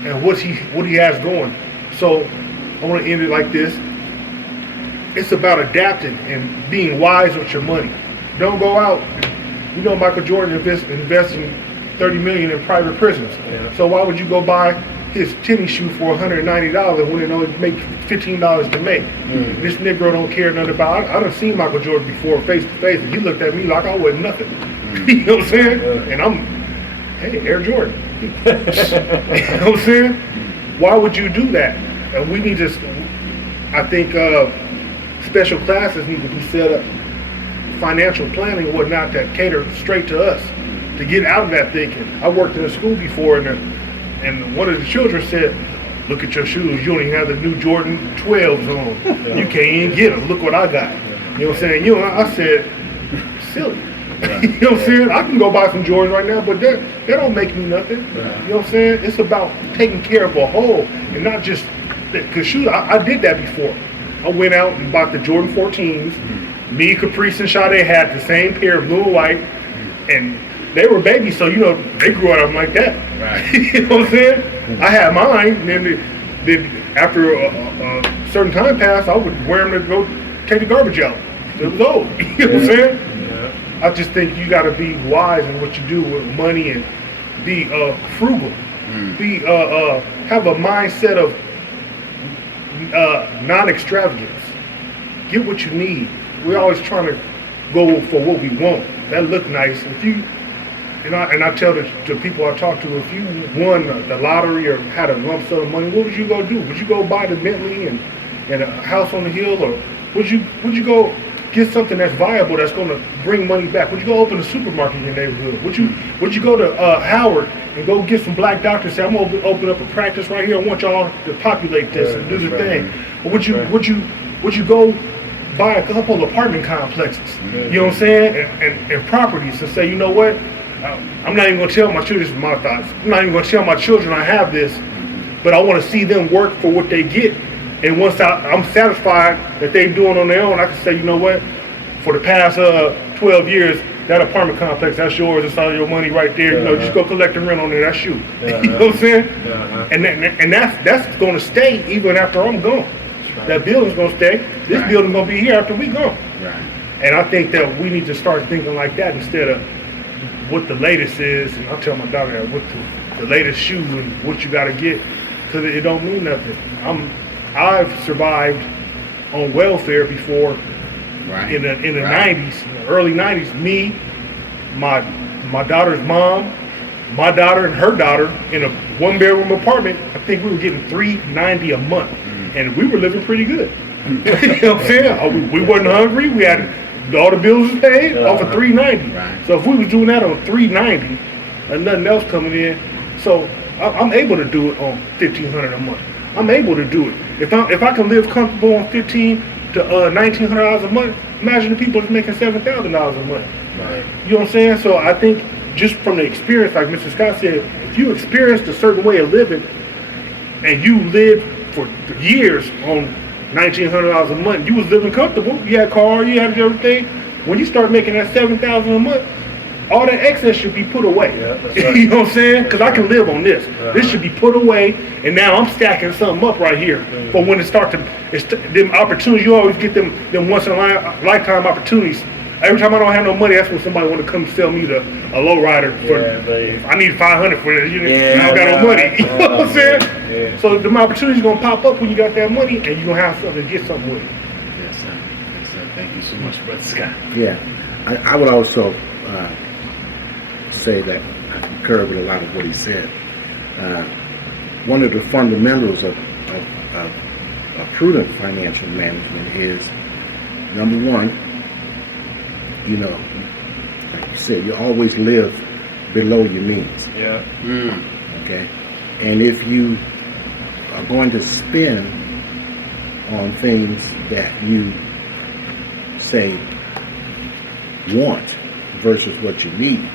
and what he has going. So I want to end it like this. It's about adapting and being wise with your money. Don't go out. You know, Michael Jordan investing $30 million in private prisons. Yeah. So why would you go buy his tennis shoe for $190 when it only make $15 to make? This Negro don't care nothing about. I done seen Michael Jordan before face to face, and he looked at me like I wasn't nothing. You know what I'm saying? Yeah. And I'm, hey, Air Jordan. You know what I'm saying? Why would you do that? And we need to. I think special classes need to be set up, financial planning and whatnot, that cater straight to us, to get out of that thinking. I worked in a school before, and one of the children said, "Look at your shoes. You don't even have the new Jordan 12s on. You can't even get them. Look what I got." You know what I'm saying? You know, I said, silly. You know what I'm saying? I can go buy some Jordans right now, but they don't make me nothing. You know what I'm saying? It's about taking care of a whole and not just, because shoot, I did that before. I went out and bought the Jordan 14s. Me, Caprice, and Sade had the same pair of blue and white, and they were babies, so you know they grew up like that. Right. You know what I'm saying? I had mine, and then after a certain time passed, I would wear them to go take the garbage out. It was old. You know what I'm saying? I just think you got to be wise in what you do with money and be frugal. Be have a mindset of non-extravagance. Get what you need. We're always trying to go for what we want. That look nice. If you and I tell the people I talk to, if you won the lottery or had a lump sum of money, what would you go do? Would you go buy the Bentley and a house on the hill, or would you go get something that's viable, that's going to bring money back? Would you go open a supermarket in your neighborhood? Would you go to Howard and go get some black doctors and say, I'm going to open up a practice right here. I want y'all to populate this and do the thing. Or would you go buy a couple of apartment complexes? You know what I'm saying? And properties, and say, you know what? I'm not even going to tell my children, this is my thoughts. I'm not even going to tell my children I have this, but I want to see them work for what they get. And once I'm satisfied that they're doing on their own, I can say, you know what? For the past 12 years, that apartment complex, that's yours. It's all your money right there. You know, just go collect the rent on there. That's you. You know what I'm saying? And that's going to stay even after I'm gone. That building's going to stay. This building's going to be here after we gone. Right. And I think that we need to start thinking like that instead of what the latest is. And I tell my daughter what the latest shoe and what you got to get, because it don't mean nothing. I've survived on welfare before. Right. In the 90s, early 90s. Me, my daughter's mom, my daughter and her daughter in a one-bedroom apartment. I think we were getting $390 a month, and we were living pretty good. You know what I'm saying? We wasn't hungry. We had all the bills was paid off of $390. Right. So if we was doing that on $390 and nothing else coming in, so I'm able to do it on $1,500 a month. I'm able to do it. If I can live comfortable on $1,500 to $1,900 a month, imagine the people that's making $7,000 a month. Right. You know what I'm saying? So I think just from the experience, like Mr. Scott said, if you experienced a certain way of living and you lived for years on $1,900 a month, you was living comfortable. You had a car, you had everything. When you start making that $7,000 a month, all that excess should be put away. Yeah, that's right. You know what I'm saying? Because I can live on this. This should be put away, and now I'm stacking something up right here. But when it starts them opportunities, you always get them once in a lifetime opportunities. Every time I don't have no money, that's when somebody want to come sell me a lowrider for. I need $500 for this. I don't got no money. You know what I'm saying? Yeah. So the opportunities gonna pop up when you got that money, and you gonna have something to get something with it. Yes, sir. Yes, sir. Thank you so much, Brother Scott. Yeah, I would also say that I concur with a lot of what he said. One of the fundamentals of prudent financial management is, number one, you know, like you said, you always live below your means. Yeah. Okay, and if you are going to spend on things that you say want versus what you need,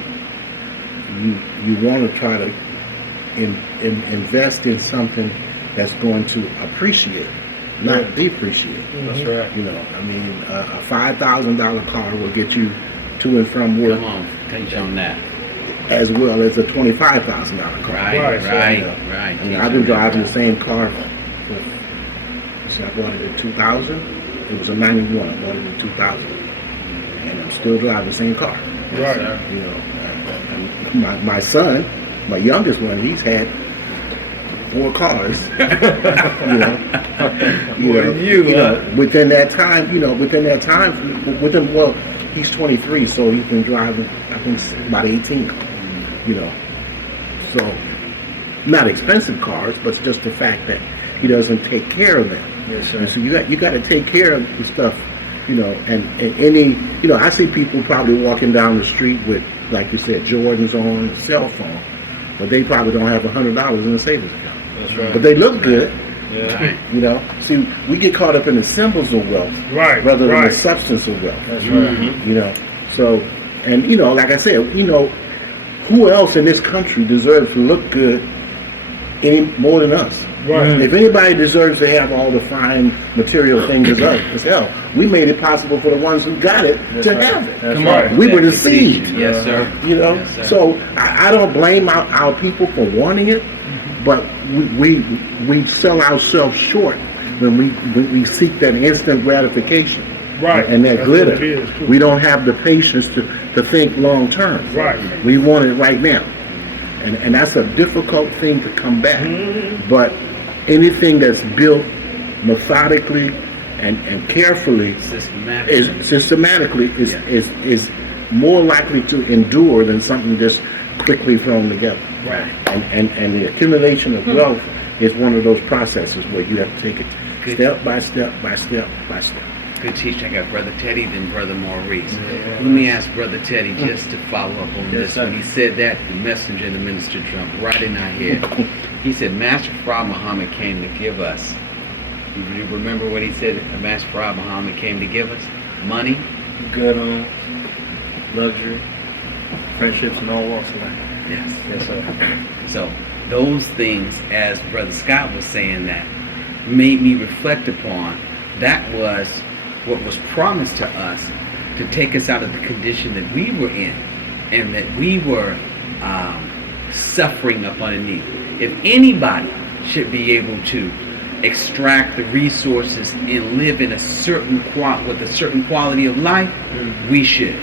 you want to try to invest in something that's going to appreciate, not depreciate. That's right. You know, I mean, a $5,000 car will get you to and from work, Come on, teach on that. as well as a $25,000 car. Right, Right, right, you know, right. I mean, I've been driving the same car with, see, I bought it in 2000. It was a 91. I bought it in 2000. And I'm still driving the same car. Right. You know, and my son, my youngest one, he's had 4 cars. Within that time, well, he's 23, so he's been driving, I think, about 18. You know, so not expensive cars, but it's just the fact that he doesn't take care of them. Yes, sir. And so you got to take care of the stuff, you know. And any, you know, I see people probably walking down the street with, like you said, Jordans on, cell phone, but they probably don't have $100 in a savings account. That's right. But they look good. Yeah. You know, see, we get caught up in the symbols of wealth, Right. rather than Right. the substance of wealth. That's right. You know, so, and you know, like I said, you know, who else in this country deserves to look good any more than us? Right. If anybody deserves to have all the fine material things as hell, we made it possible for the ones who got it That's to right. have it. That's Come right. on. We were the Exactly. seed. Yes, sir. You know, Yes, sir. so I don't blame our people for wanting it, but we sell ourselves short when we seek that instant gratification. Right. And that That's glitter. what it is, too. We don't have the patience to think long term. Right. We want it right now. And that's a difficult thing to combat. But anything that's built methodically and carefully Systematically. is more likely to endure than something just quickly thrown together. Right. And the accumulation of wealth is one of those processes where you have to take it Good. step by step by step by step. Good teaching. I got Brother Teddy, then Brother Maurice. Yeah. Let me ask Brother Teddy just to follow up on Yes, this. sir. When he said that, the messenger and the minister jumped right in our head. He said, Master Prophet Muhammad came to give us. You remember what he said? Master Prophet Muhammad came to give us money. Good homes, luxury, friendships, and all walks of life. Yes. Yes, sir. So those things, as Brother Scott was saying, that made me reflect upon. That was what was promised to us to take us out of the condition that we were in, and that we were suffering up underneath. If anybody should be able to extract the resources and live in a certain with a certain quality of life, we should.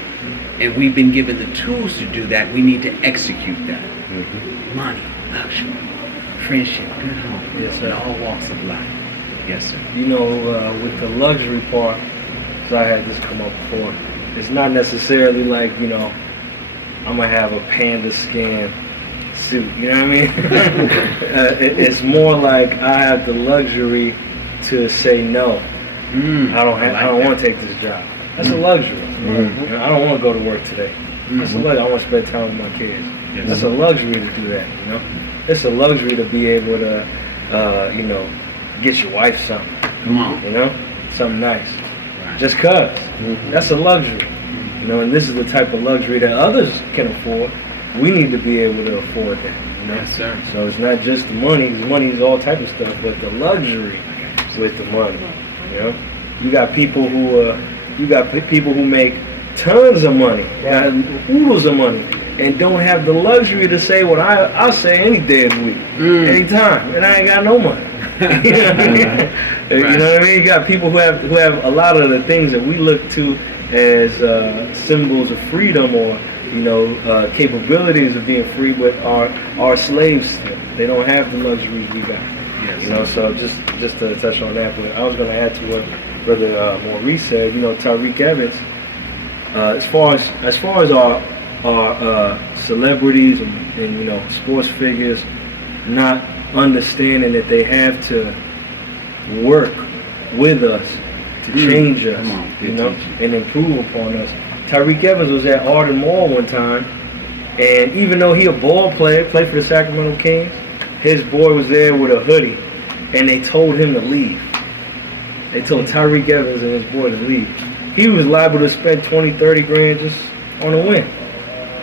And we've been given the tools to do that. We need to execute that. Money, luxury, friendship, good home, Yes, sir. in all walks of life. Yes, sir. You know, with the luxury part, so I had this come up before, it's not necessarily like, you know, I'm going to have a panda skin suit, you know what I mean? It's more like I have the luxury to say no. I don't want to take this job. That's a luxury. You know, I don't want to go to work today. That's a luxury. I want to spend time with my kids. Yes. That's a luxury to do that, you know? It's a luxury to be able to, you know, get your wife something, Come on. you know? Something nice. Right. Just cause. That's a luxury. You know, and this is the type of luxury that others can afford. We need to be able to afford that, you know? Yes, sir. So it's not just the money. The money is all type of stuff, but the luxury with the money. You know, you got people who make tons of money, got oodles of money, and don't have the luxury to say what I'll say any day of the week, anytime, and I ain't got no money. You know what I mean? You know what I mean? You got people who have a lot of the things that we look to as symbols of freedom, or you know, capabilities of being free, but are slaves still. They don't have the luxuries we got. Yes. You know, so just to touch on that, but I was going to add to what Brother Maurice said. You know, Tyreek Evans. As far as our celebrities and you know, sports figures not understanding that they have to work with us to change us, Come on, good you know, teaching. and improve upon us. Tyreek Evans was at Arden Mall one time, and even though he a ball player, played for the Sacramento Kings, his boy was there with a hoodie, and they told him to leave. They told Tyreek Evans and his boy to leave. He was liable to spend 20, 30 grand just on a win.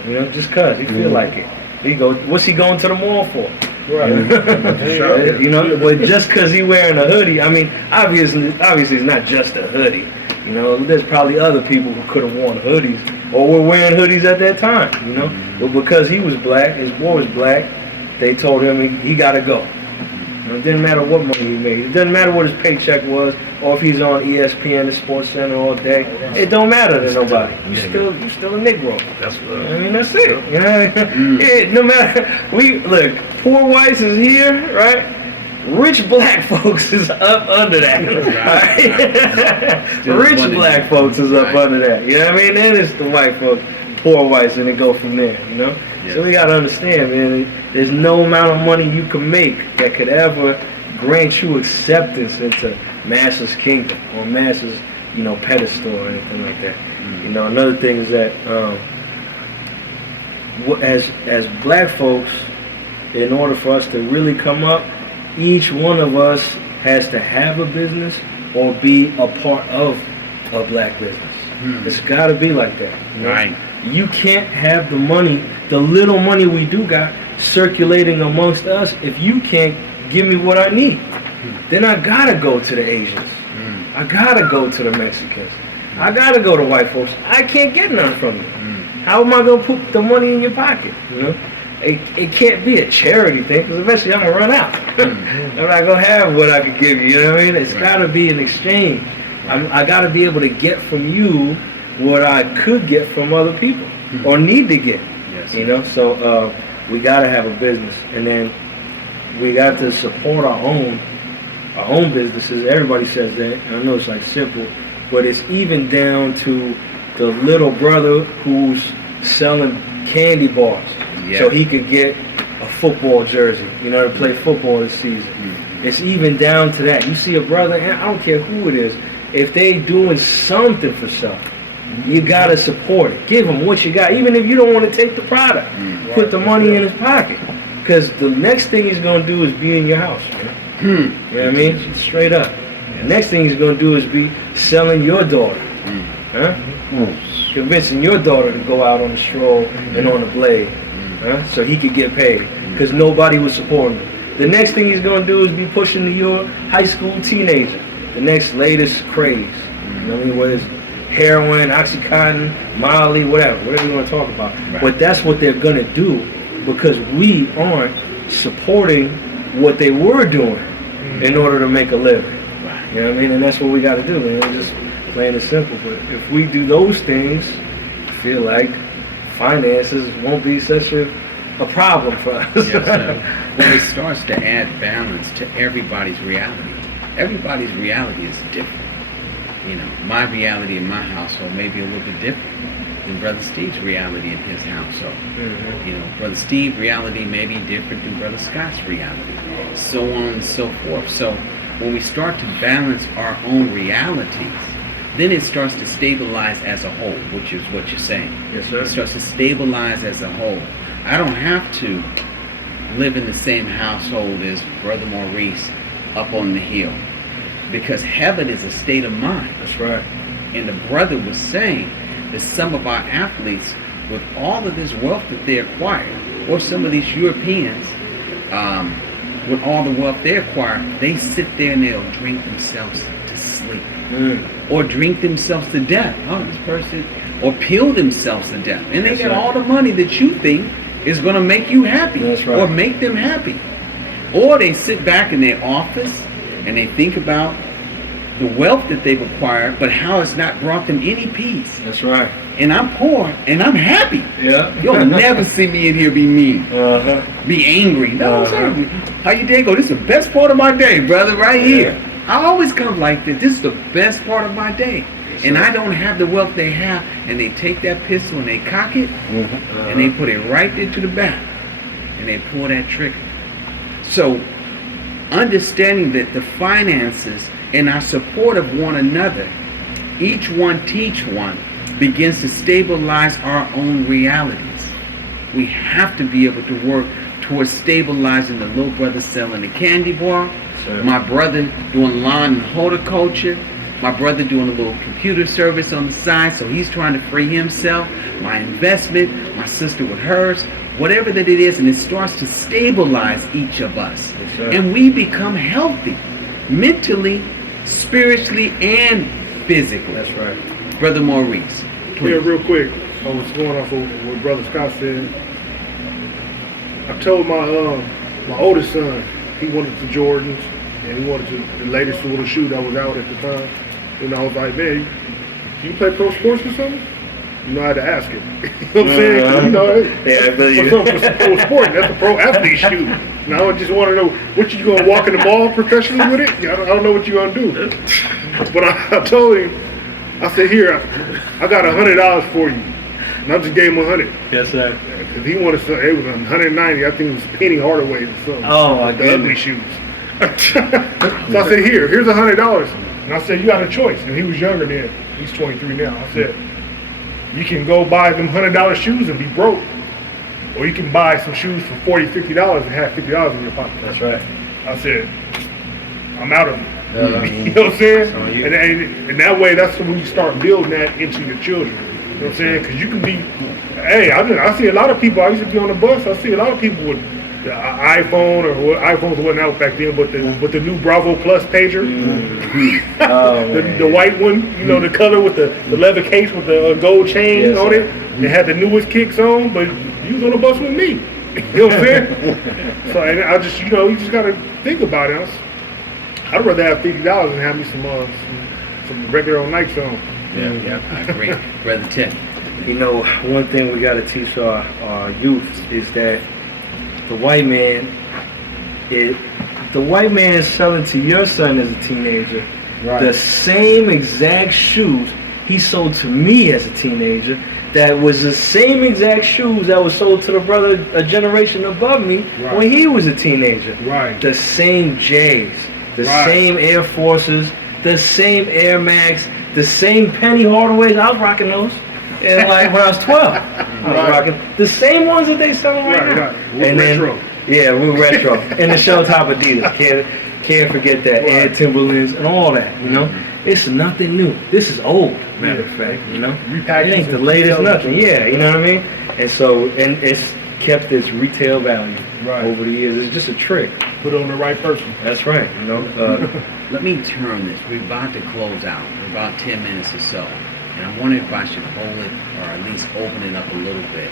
You know, just cause he feel like it. He go, what's he going to the mall for? Right. You know, but just cause he wearing a hoodie, I mean, obviously it's not just a hoodie. You know, there's probably other people who could have worn hoodies or were wearing hoodies at that time, you know. But because he was black, his boy was black, they told him he got to go. It didn't matter what money he made. It doesn't matter what his paycheck was, or if he's on ESPN, the Sports Center all day. It don't matter to nobody. You still a Negro. That's what. I mean, that's it. You know, yeah, no matter. We look, poor whites is here, right? Rich black folks is up under that. Right? Rich black folks is up under that. You know what I mean? Then it's the white folks, poor whites, and it go from there. You know. Yes. So we gotta understand, man. There's no amount of money you can make that could ever grant you acceptance into Master's kingdom or Master's, pedestal or anything like that. You know, another thing is that as black folks, in order for us to really come up, each one of us has to have a business or be a part of a black business. It's got to be like that. You know? Right. You can't have the money, the little money we do got, circulating amongst us if you can't give me what I need. Then I got to go to the Asians. I got to go to the Mexicans. I got to go to white folks. I can't get none from you. How am I going to put the money in your pocket? You know? It can't be a charity thing, because eventually I'm going to run out. I'm not going to have what I could give you, you know what I mean? It's got to be an exchange. I got to be able to get from you what I could get from other people or need to get. Yes. You know, so we got to have a business, and then we got to support our own businesses. Everybody says that. I know it's like simple, but it's even down to the little brother who's selling candy bars so he could get a football jersey, to play football this season. It's even down to that. You see a brother, and I don't care who it is, if they doing something for self, you gotta support it. Give him what you got, even if you don't want to take the product. Put the money in his pocket, because the next thing he's gonna do is be in your house. Man. You know what I mean? Straight up. The next thing he's gonna do is be selling your daughter, convincing your daughter to go out on the stroll and on the blade, so he could get paid, because nobody was supporting him. The next thing he's gonna do is be pushing to your high school teenager, the next latest craze. You know what I mean? Whether it's heroin, Oxycontin, Molly, whatever you want to talk about. Right. But that's what they're going to do, because we aren't supporting what they were doing in order to make a living. Right. You know what I mean? And that's what we got to do, man. Just plain and simple. But if we do those things, I feel like finances won't be such a problem for us. Yes, when it starts to add balance to everybody's reality. Everybody's reality is different. My reality in my household may be a little bit different than Brother Steve's reality in his household. Brother Steve's reality may be different than Brother Scott's reality, so on and so forth. So when we start to balance our own realities, then it starts to stabilize as a whole, which is what you're saying. Yes, sir. It starts to stabilize as a whole. I don't have to live in the same household as Brother Maurice up on the hill, because heaven is a state of mind. That's right. And the brother was saying that some of our athletes, with all of this wealth that they acquired, or some of these Europeans, with all the wealth they acquire, they sit there and they'll drink themselves to sleep, or drink themselves to death. Oh, this person, or pill themselves to death, and they get all the money that you think is going to make you happy, or make them happy. Or they sit back in their office and they think about the wealth that they've acquired, but how it's not brought them any peace. That's right. And I'm poor and I'm happy. Yeah. You'll never see me in here be mean, be angry. No, sir. How your day go? This is the best part of my day, brother, right here. I always come like this. This is the best part of my day. And I don't have the wealth they have, and they take that pistol and they cock it, and they put it right into the back, and they pull that trigger. So, understanding that the finances and our support of one another, each one teach one, begins to stabilize our own realities. We have to be able to work towards stabilizing the little brother selling the candy bar, my brother doing lawn and horticulture, my brother doing a little computer service on the side, so he's trying to free himself, my investment, my sister with hers, whatever that it is, and it starts to stabilize each of us. And we become healthy, mentally, spiritually, and physically. That's right. Brother Maurice, please. Yeah, real quick, I was going off of what Brother Scott said. I told my oldest son, he wanted the Jordans, and he wanted the latest little shoe that was out at the time. And I was like, man, do you play pro sports or something? You know, I had to ask him. You know what I'm saying? 'Cause, you know, Yeah, I feel you. what's up, pro sport? That's a pro athlete shoe. Now I just want to know, what you gonna walk in the mall professionally with it? I don't know what you gonna do. But I told him, I said, here, I got $100 for you. And I just gave him 100. Yes, sir. Because he wanted some, it was 190. I think it was Penny Hardaway or something. Oh, my The ugly goodness. shoes. So I said, here's $100. And I said, you got a choice. And he was younger then. He's 23 now. I said, you can go buy them $100 shoes and be broke. Or you can buy some shoes for $40, $50 and have $50 in your pocket. That's right. I said, I'm out of it. Mm-hmm. You know what I'm saying? So you- And that way, that's when you start building that into your children. You know what I'm saying? Because you can be, hey, I see a lot of people, I used to be on the bus, I see a lot of people with the iPhone, or iPhones wasn't out back then, but the new Bravo Plus pager, Oh, man. the white one, you know, the color with the leather case with the gold chain Yes, on sir. it. It had the newest kicks on, but you was on the bus with me. You know what I'm saying? So, and I just, you know, you just got to think about it. I'd rather have $50 than have me some regular old Nikes on. Yeah, I agree. Brother Tim. You know, one thing we got to teach our youth is that the white man is selling to your son as a teenager the same exact shoes he sold to me as a teenager. That was the same exact shoes that was sold to the brother a generation above me when he was a teenager. Right. The same J's, the Right. same Air Forces, the same Air Max, the same Penny Hardaways. I was rocking those. And like when I was 12, I was rocking the same ones that they selling right now. Right. Retro. We're retro. And the Showtop Adidas. Can't forget that. And Timberlands and all that, you know. It's nothing new. This is old, matter of fact, you know. Repackaged It ain't the and latest retail. nothing. Yeah, you know what I mean? And so, and it's kept its retail value over the years. It's just a trick. Put on the right person. That's right, you know. Let me turn this. We're about to close out. We're about 10 minutes or so. And I'm wondering if I should hold it or at least open it up a little bit.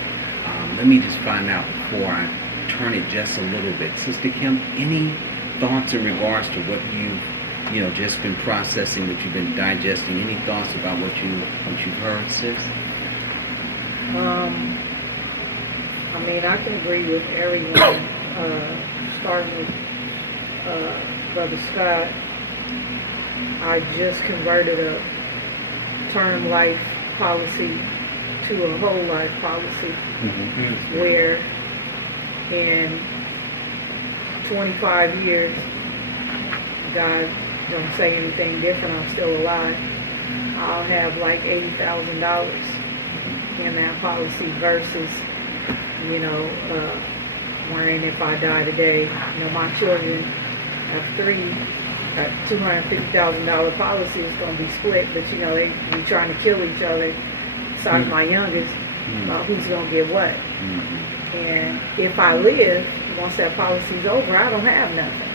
Let me just find out before I turn it just a little bit. Sister Kim, any thoughts in regards to what you've just been processing, what you've been digesting? Any thoughts about what you've heard, sis? I mean, I can agree with everyone, starting with Brother Scott. I just converted a term life policy to a whole life policy, where in 25 years, God don't say anything different, I'm still alive, I'll have like $80,000 in that policy versus, wherein if I die today, my children have three, that $250,000 policy is going to be split, but they be trying to kill each other, besides my youngest, about who's going to get what. And if I live, once that policy's over, I don't have nothing.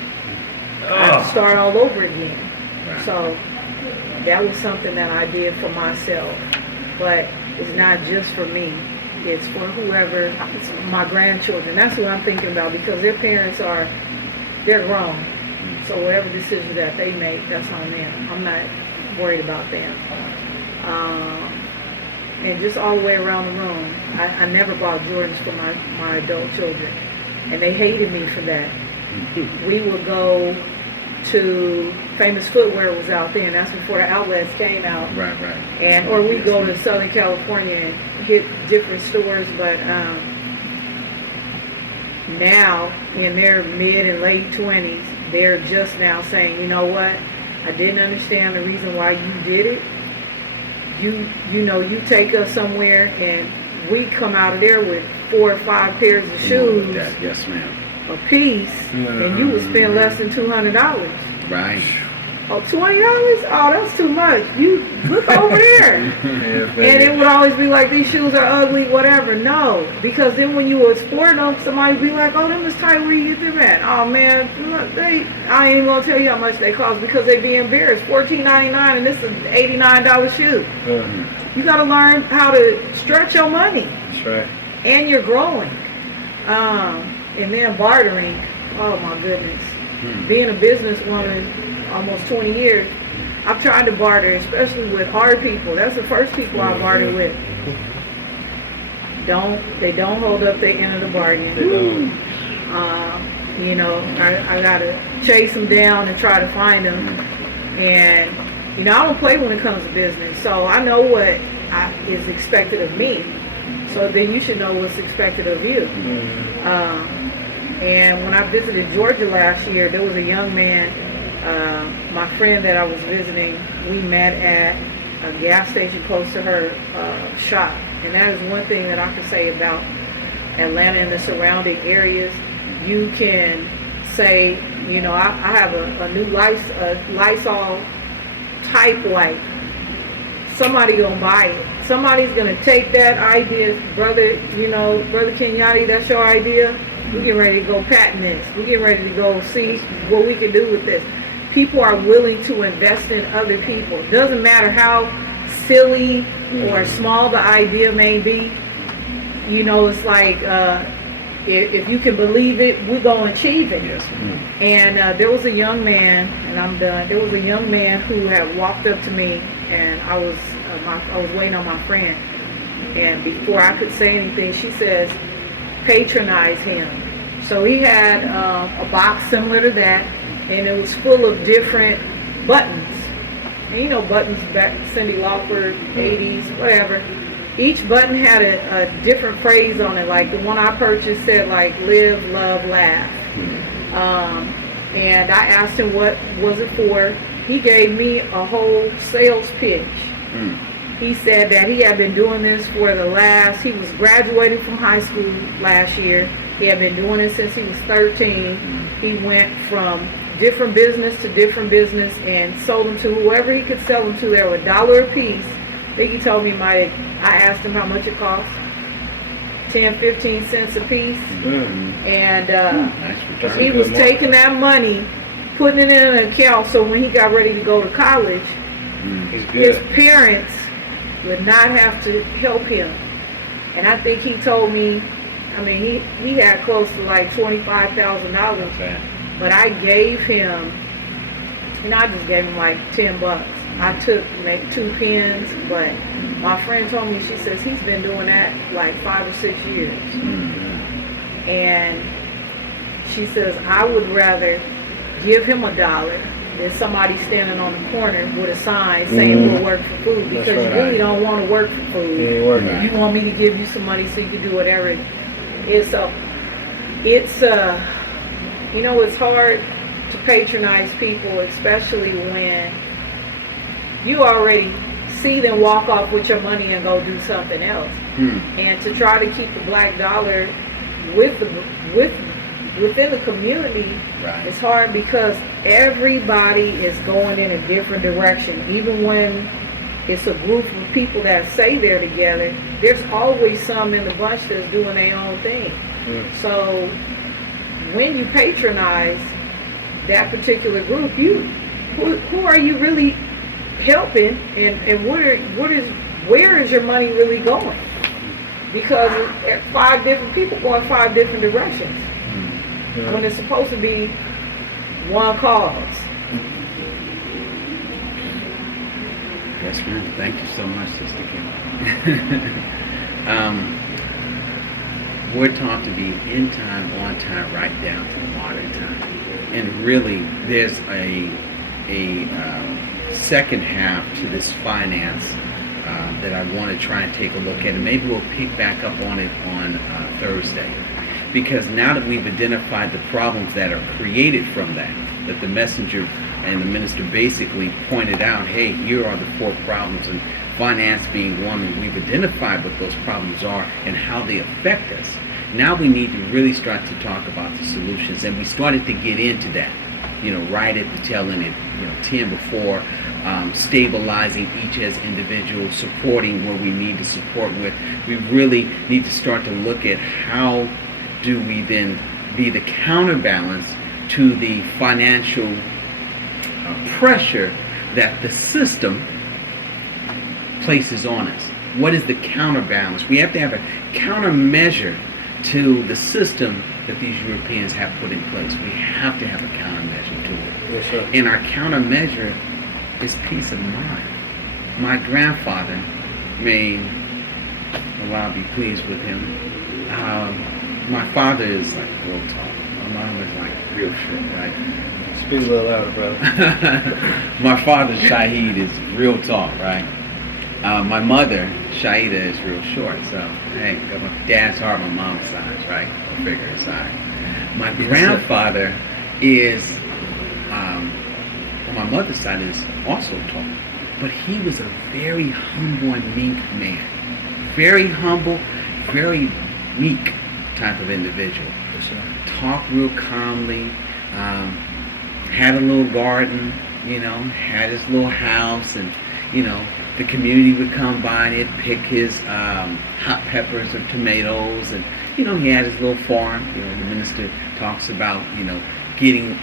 I have to start all over again. Right. So that was something that I did for myself. But it's not just for me. It's for whoever, it's my grandchildren. That's what I'm thinking about, because their parents they're grown. So whatever decision that they make, that's on them. I'm not worried about them. And just all the way around the room, I never bought Jordans for my adult children. And they hated me for that. We would go to Famous Footwear was out then. That's before the outlets came out. Right. Or we go to Southern California and hit different stores. But now, in their mid and late 20s, they're just now saying, you know what? I didn't understand the reason why you did it. You take us somewhere and we come out of there with 4 or 5 pairs of shoes. Yes, ma'am. A piece, and you would spend less than $200. Right. Oh, $20? Oh, that's too much. You look over there. And it would always be like, these shoes are ugly, whatever. No, because then when you would sport them, somebody would be like, oh, them is tight, where you get them at? Oh, man, look, I ain't even going to tell you how much they cost, because they be embarrassed. $14.99, and this is an $89 shoe. You got to learn how to stretch your money. That's right. And you're growing. And then bartering, oh my goodness. Being a businesswoman almost 20 years, I've tried to barter, especially with hard people. That's the first people I barter with. They don't hold up their end of the bargain. They don't. You know, I gotta chase them down and try to find them. And, you know, I don't play when it comes to business. So I know what is expected of me. So then you should know what's expected of you. And when I visited Georgia last year, there was a young man, my friend that I was visiting, we met at a gas station close to her shop. And that is one thing that I can say about Atlanta and the surrounding areas. You can say, you know, I have a new Lysol type wipe. Somebody gonna buy it. Somebody's gonna take that idea, brother Kenyatta, that's your idea. We getting ready to go patent this. We getting ready to go see what we can do with this. People are willing to invest in other people. Doesn't matter how silly or small the idea may be. You know, it's like if you can believe it, we're gonna achieve it. Yes. And there was a young man, and I'm done. There was a young man who had walked up to me, and I was waiting on my friend. And before I could say anything, she says, "Patronize him." So he had a box similar to that, and it was full of different buttons. And you know, buttons back Cyndi Lauper, 80s, whatever. Each button had a different phrase on it. Like the one I purchased said like "Live, Love, Laugh." And I asked him what was it for. He gave me a whole sales pitch. He said that he had been doing this for he was graduating from high school last year. He had been doing it since he was 13. He went from different business to different business and sold them to whoever he could sell them to. They were $1 a piece. I think he told me I asked him how much it cost. 10, 15 cents a piece. And he was taking that money, putting it in an account, so when he got ready to go to college, his parents would not have to help him. And I think he told me, I mean, he had close to like $25,000, but I gave him, I just gave him like $10. I took maybe 2 pens, but my friend told me, she says he's been doing that like 5 or 6 years. And she says, I would rather give him $1 than somebody standing on the corner with a sign saying we'll work for food, because you really don't want to work for food. You want me to give you some money so you can do whatever it is. So it's you know, it's hard to patronize people, especially when you already see them walk off with your money and go do something else. And to try to keep the black dollar within the community, it's hard because everybody is going in a different direction. Even when it's a group of people that say they're together, there's always some in the bunch that's doing their own thing. So when you patronize that particular group, who are you really helping, and where is your money really going? Because 5 different people going 5 different directions when it's supposed to be one cause. Yes, ma'am. Thank you so much, Sister Kim. We're taught to be in time, on time, right down to modern time. And really, there's a second half to this finance that I want to try and take a look at, and maybe we'll pick back up on it on Thursday. Because now that we've identified the problems that are created from that the messenger and the minister basically pointed out, hey, here are the 4 problems, and finance being one, and we've identified what those problems are and how they affect us. Now we need to really start to talk about the solutions, and we started to get into that, right at the tail end, 10 before, stabilizing each as individuals, supporting where we need to support with. We really need to start to look at how do we then be the counterbalance to the financial pressure that the system places on us. What is the counterbalance? We have to have a countermeasure to the system that these Europeans have put in place. We have to have a countermeasure to it. Yes, sir. And our countermeasure is peace of mind. My grandfather, may Allah be pleased with him, my father is like real tall. My mom is like real short, right? Speak a little louder, brother. My father, Shaheed, is real tall, right? My mother, Shaida, is real short. So, hey, got my dad's heart, my mom's size, right? Or figure size. My grandfather is, on my mother's side, is also tall. But he was a very humble and meek man. Very humble, very meek type of individual. Yes, sir. Talked real calmly, had a little garden, had his little house, and, the community would come by and he'd pick his hot peppers or tomatoes, and, he had his little farm. The minister talks about,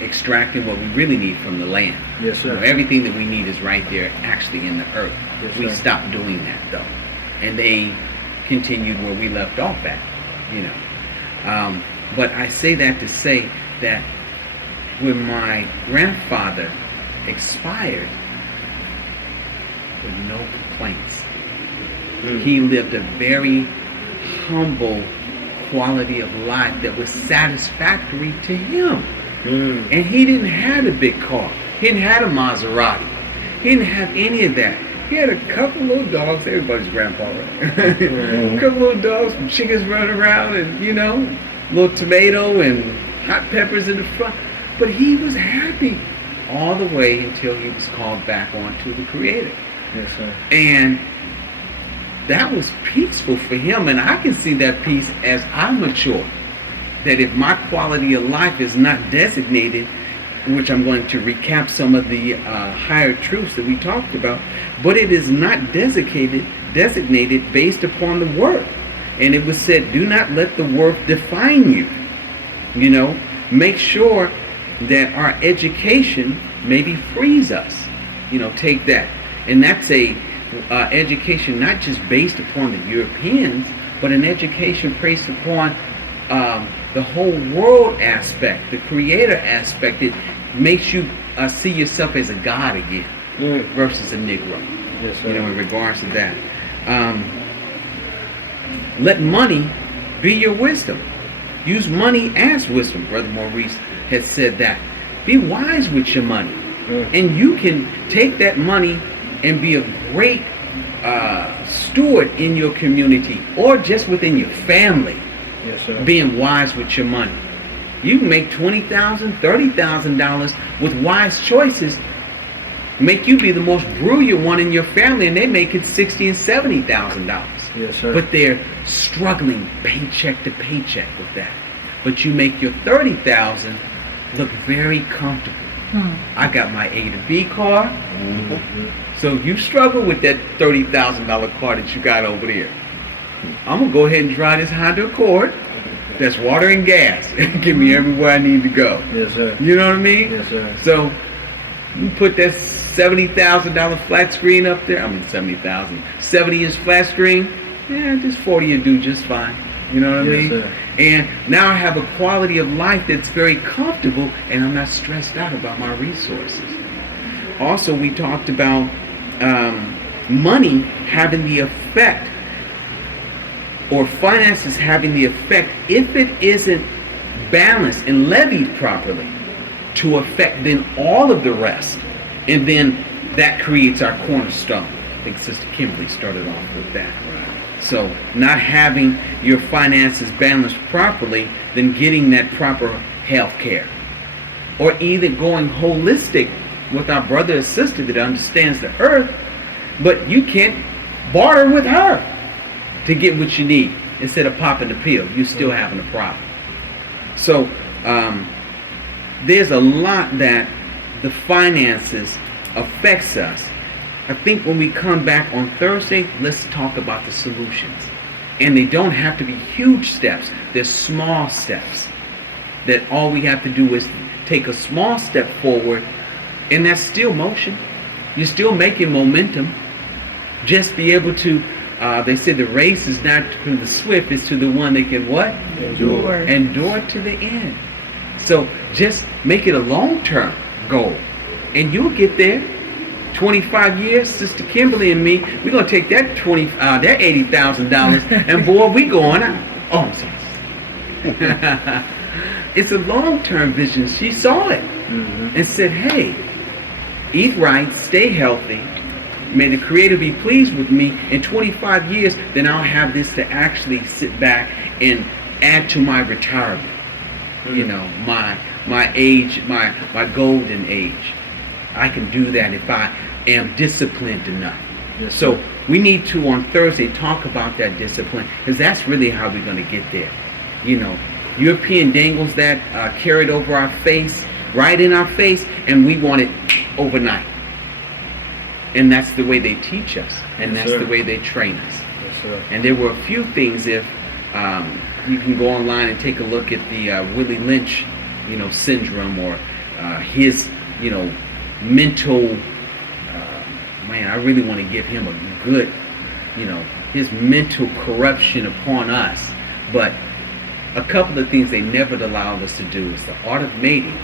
extracting what we really need from the land. Yes, sir. Everything that we need is right there, actually in the earth. Yes, We sir. stopped doing that, though. And they continued where we left off at, But I say that to say that when my grandfather expired, with no complaints, he lived a very humble quality of life that was satisfactory to him. And he didn't have a big car. He didn't have a Maserati. He didn't have any of that. He had a couple little dogs. Everybody's grandpa, right? A couple little dogs, some chickens running around, and little tomato and hot peppers in the front. But he was happy all the way until he was called back onto the Creator. Yes, sir. And that was peaceful for him, and I can see that peace as I mature. That if my quality of life is not designated, which I'm going to recap some of the higher truths that we talked about, but it is not designated based upon the worth. And it was said, do not let the worth define you. Make sure that our education maybe frees us. Take that. And that's a education not just based upon the Europeans, but an education based upon the whole world aspect, the Creator aspect. It makes you see yourself as a God again versus a Negro. Yes, sir. In regards to that. Let money be your wisdom. Use money as wisdom. Brother Maurice has said that. Be wise with your money. And you can take that money and be a great steward in your community or just within your family. Yes, sir. Being wise with your money. You can make $20,000, $30,000 with wise choices. Make you be the most brilliant one in your family, and they make it $60,000 and $70,000. Yes, sir. But they're struggling paycheck to paycheck with that. But you make your $30,000 look very comfortable. I got my A to B car. So you struggle with that $30,000 car that you got over there. I'm gonna go ahead and drive this Honda Accord. That's water and gas. Get me everywhere I need to go. Yes, sir. You know what I mean? Yes, sir. So you put that $70,000 flat screen up there. 70-inch flat screen. Yeah, just 40 will do just fine. You know what I mean? Sir. And now I have a quality of life that's very comfortable, and I'm not stressed out about my resources. Also, we talked about money having the effect, or finances having the effect, if it isn't balanced and levied properly, to affect then all of the rest. And then that creates our cornerstone. I think Sister Kimberly started off with that. So not having your finances balanced properly, then getting that proper health care. Or either going holistic with our brother or sister that understands the earth, but you can't barter with her to get what you need. Instead of popping the pill, you're still having a problem. So there's a lot that the finances affects us. I think when we come back on Thursday, let's talk about the solutions. And they don't have to be huge steps. They're small steps. That all we have to do is take a small step forward, and that's still motion. You're still making momentum. Just be able to they said the race is not to the swift, it's to the one that can what? Endure. Endure to the end. So just make it a long-term goal, and you'll get there. 25 years, Sister Kimberly and me, we're gonna take that that $80,000, and boy, we going out. Oh, I'm sorry. It's a long-term vision. She saw it and said, "Hey, eat right, stay healthy. May the Creator be pleased with me. In 25 years, then I'll have this to actually sit back and add to my retirement. You know, my age, my golden age. I can do that if I am disciplined enough." Yes, So sir. we need to on Thursday talk about that discipline, because that's really how we're going to get there. You know, European dangles that carried over our face, right in our face, and we want it overnight. And that's the way they teach us, and Yes, that's sir. the way they train us. Yes, sir. And there were a few things. If you can go online and take a look at the Willie Lynch, syndrome, or his, mental. Man, I really want to give him a good, his mental corruption upon us. But a couple of things they never allowed us to do is the art of mating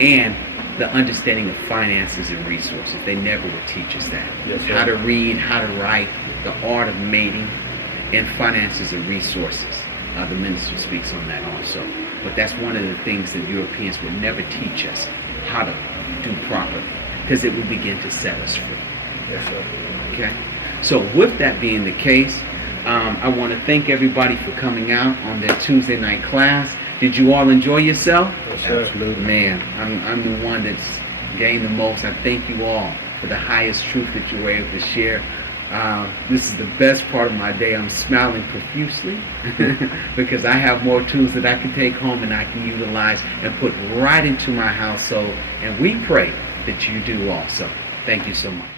and the understanding of finances and resources. They never would teach us that. Yes, sir. How to read, how to write, the art of mating, and finances and resources. The minister speaks on that also. But that's one of the things that Europeans would never teach us how to do properly, because it would begin to set us free. Yes, sir. Okay? So with that being the case, I want to thank everybody for coming out on their Tuesday night class. Did you all enjoy yourself? Yes, sir. Absolutely. Man, I'm the one that's gained the most. I thank you all for the highest truth that you were able to share. This is the best part of my day. I'm smiling profusely because I have more tools that I can take home and I can utilize and put right into my household. And we pray that you do also. Thank you so much.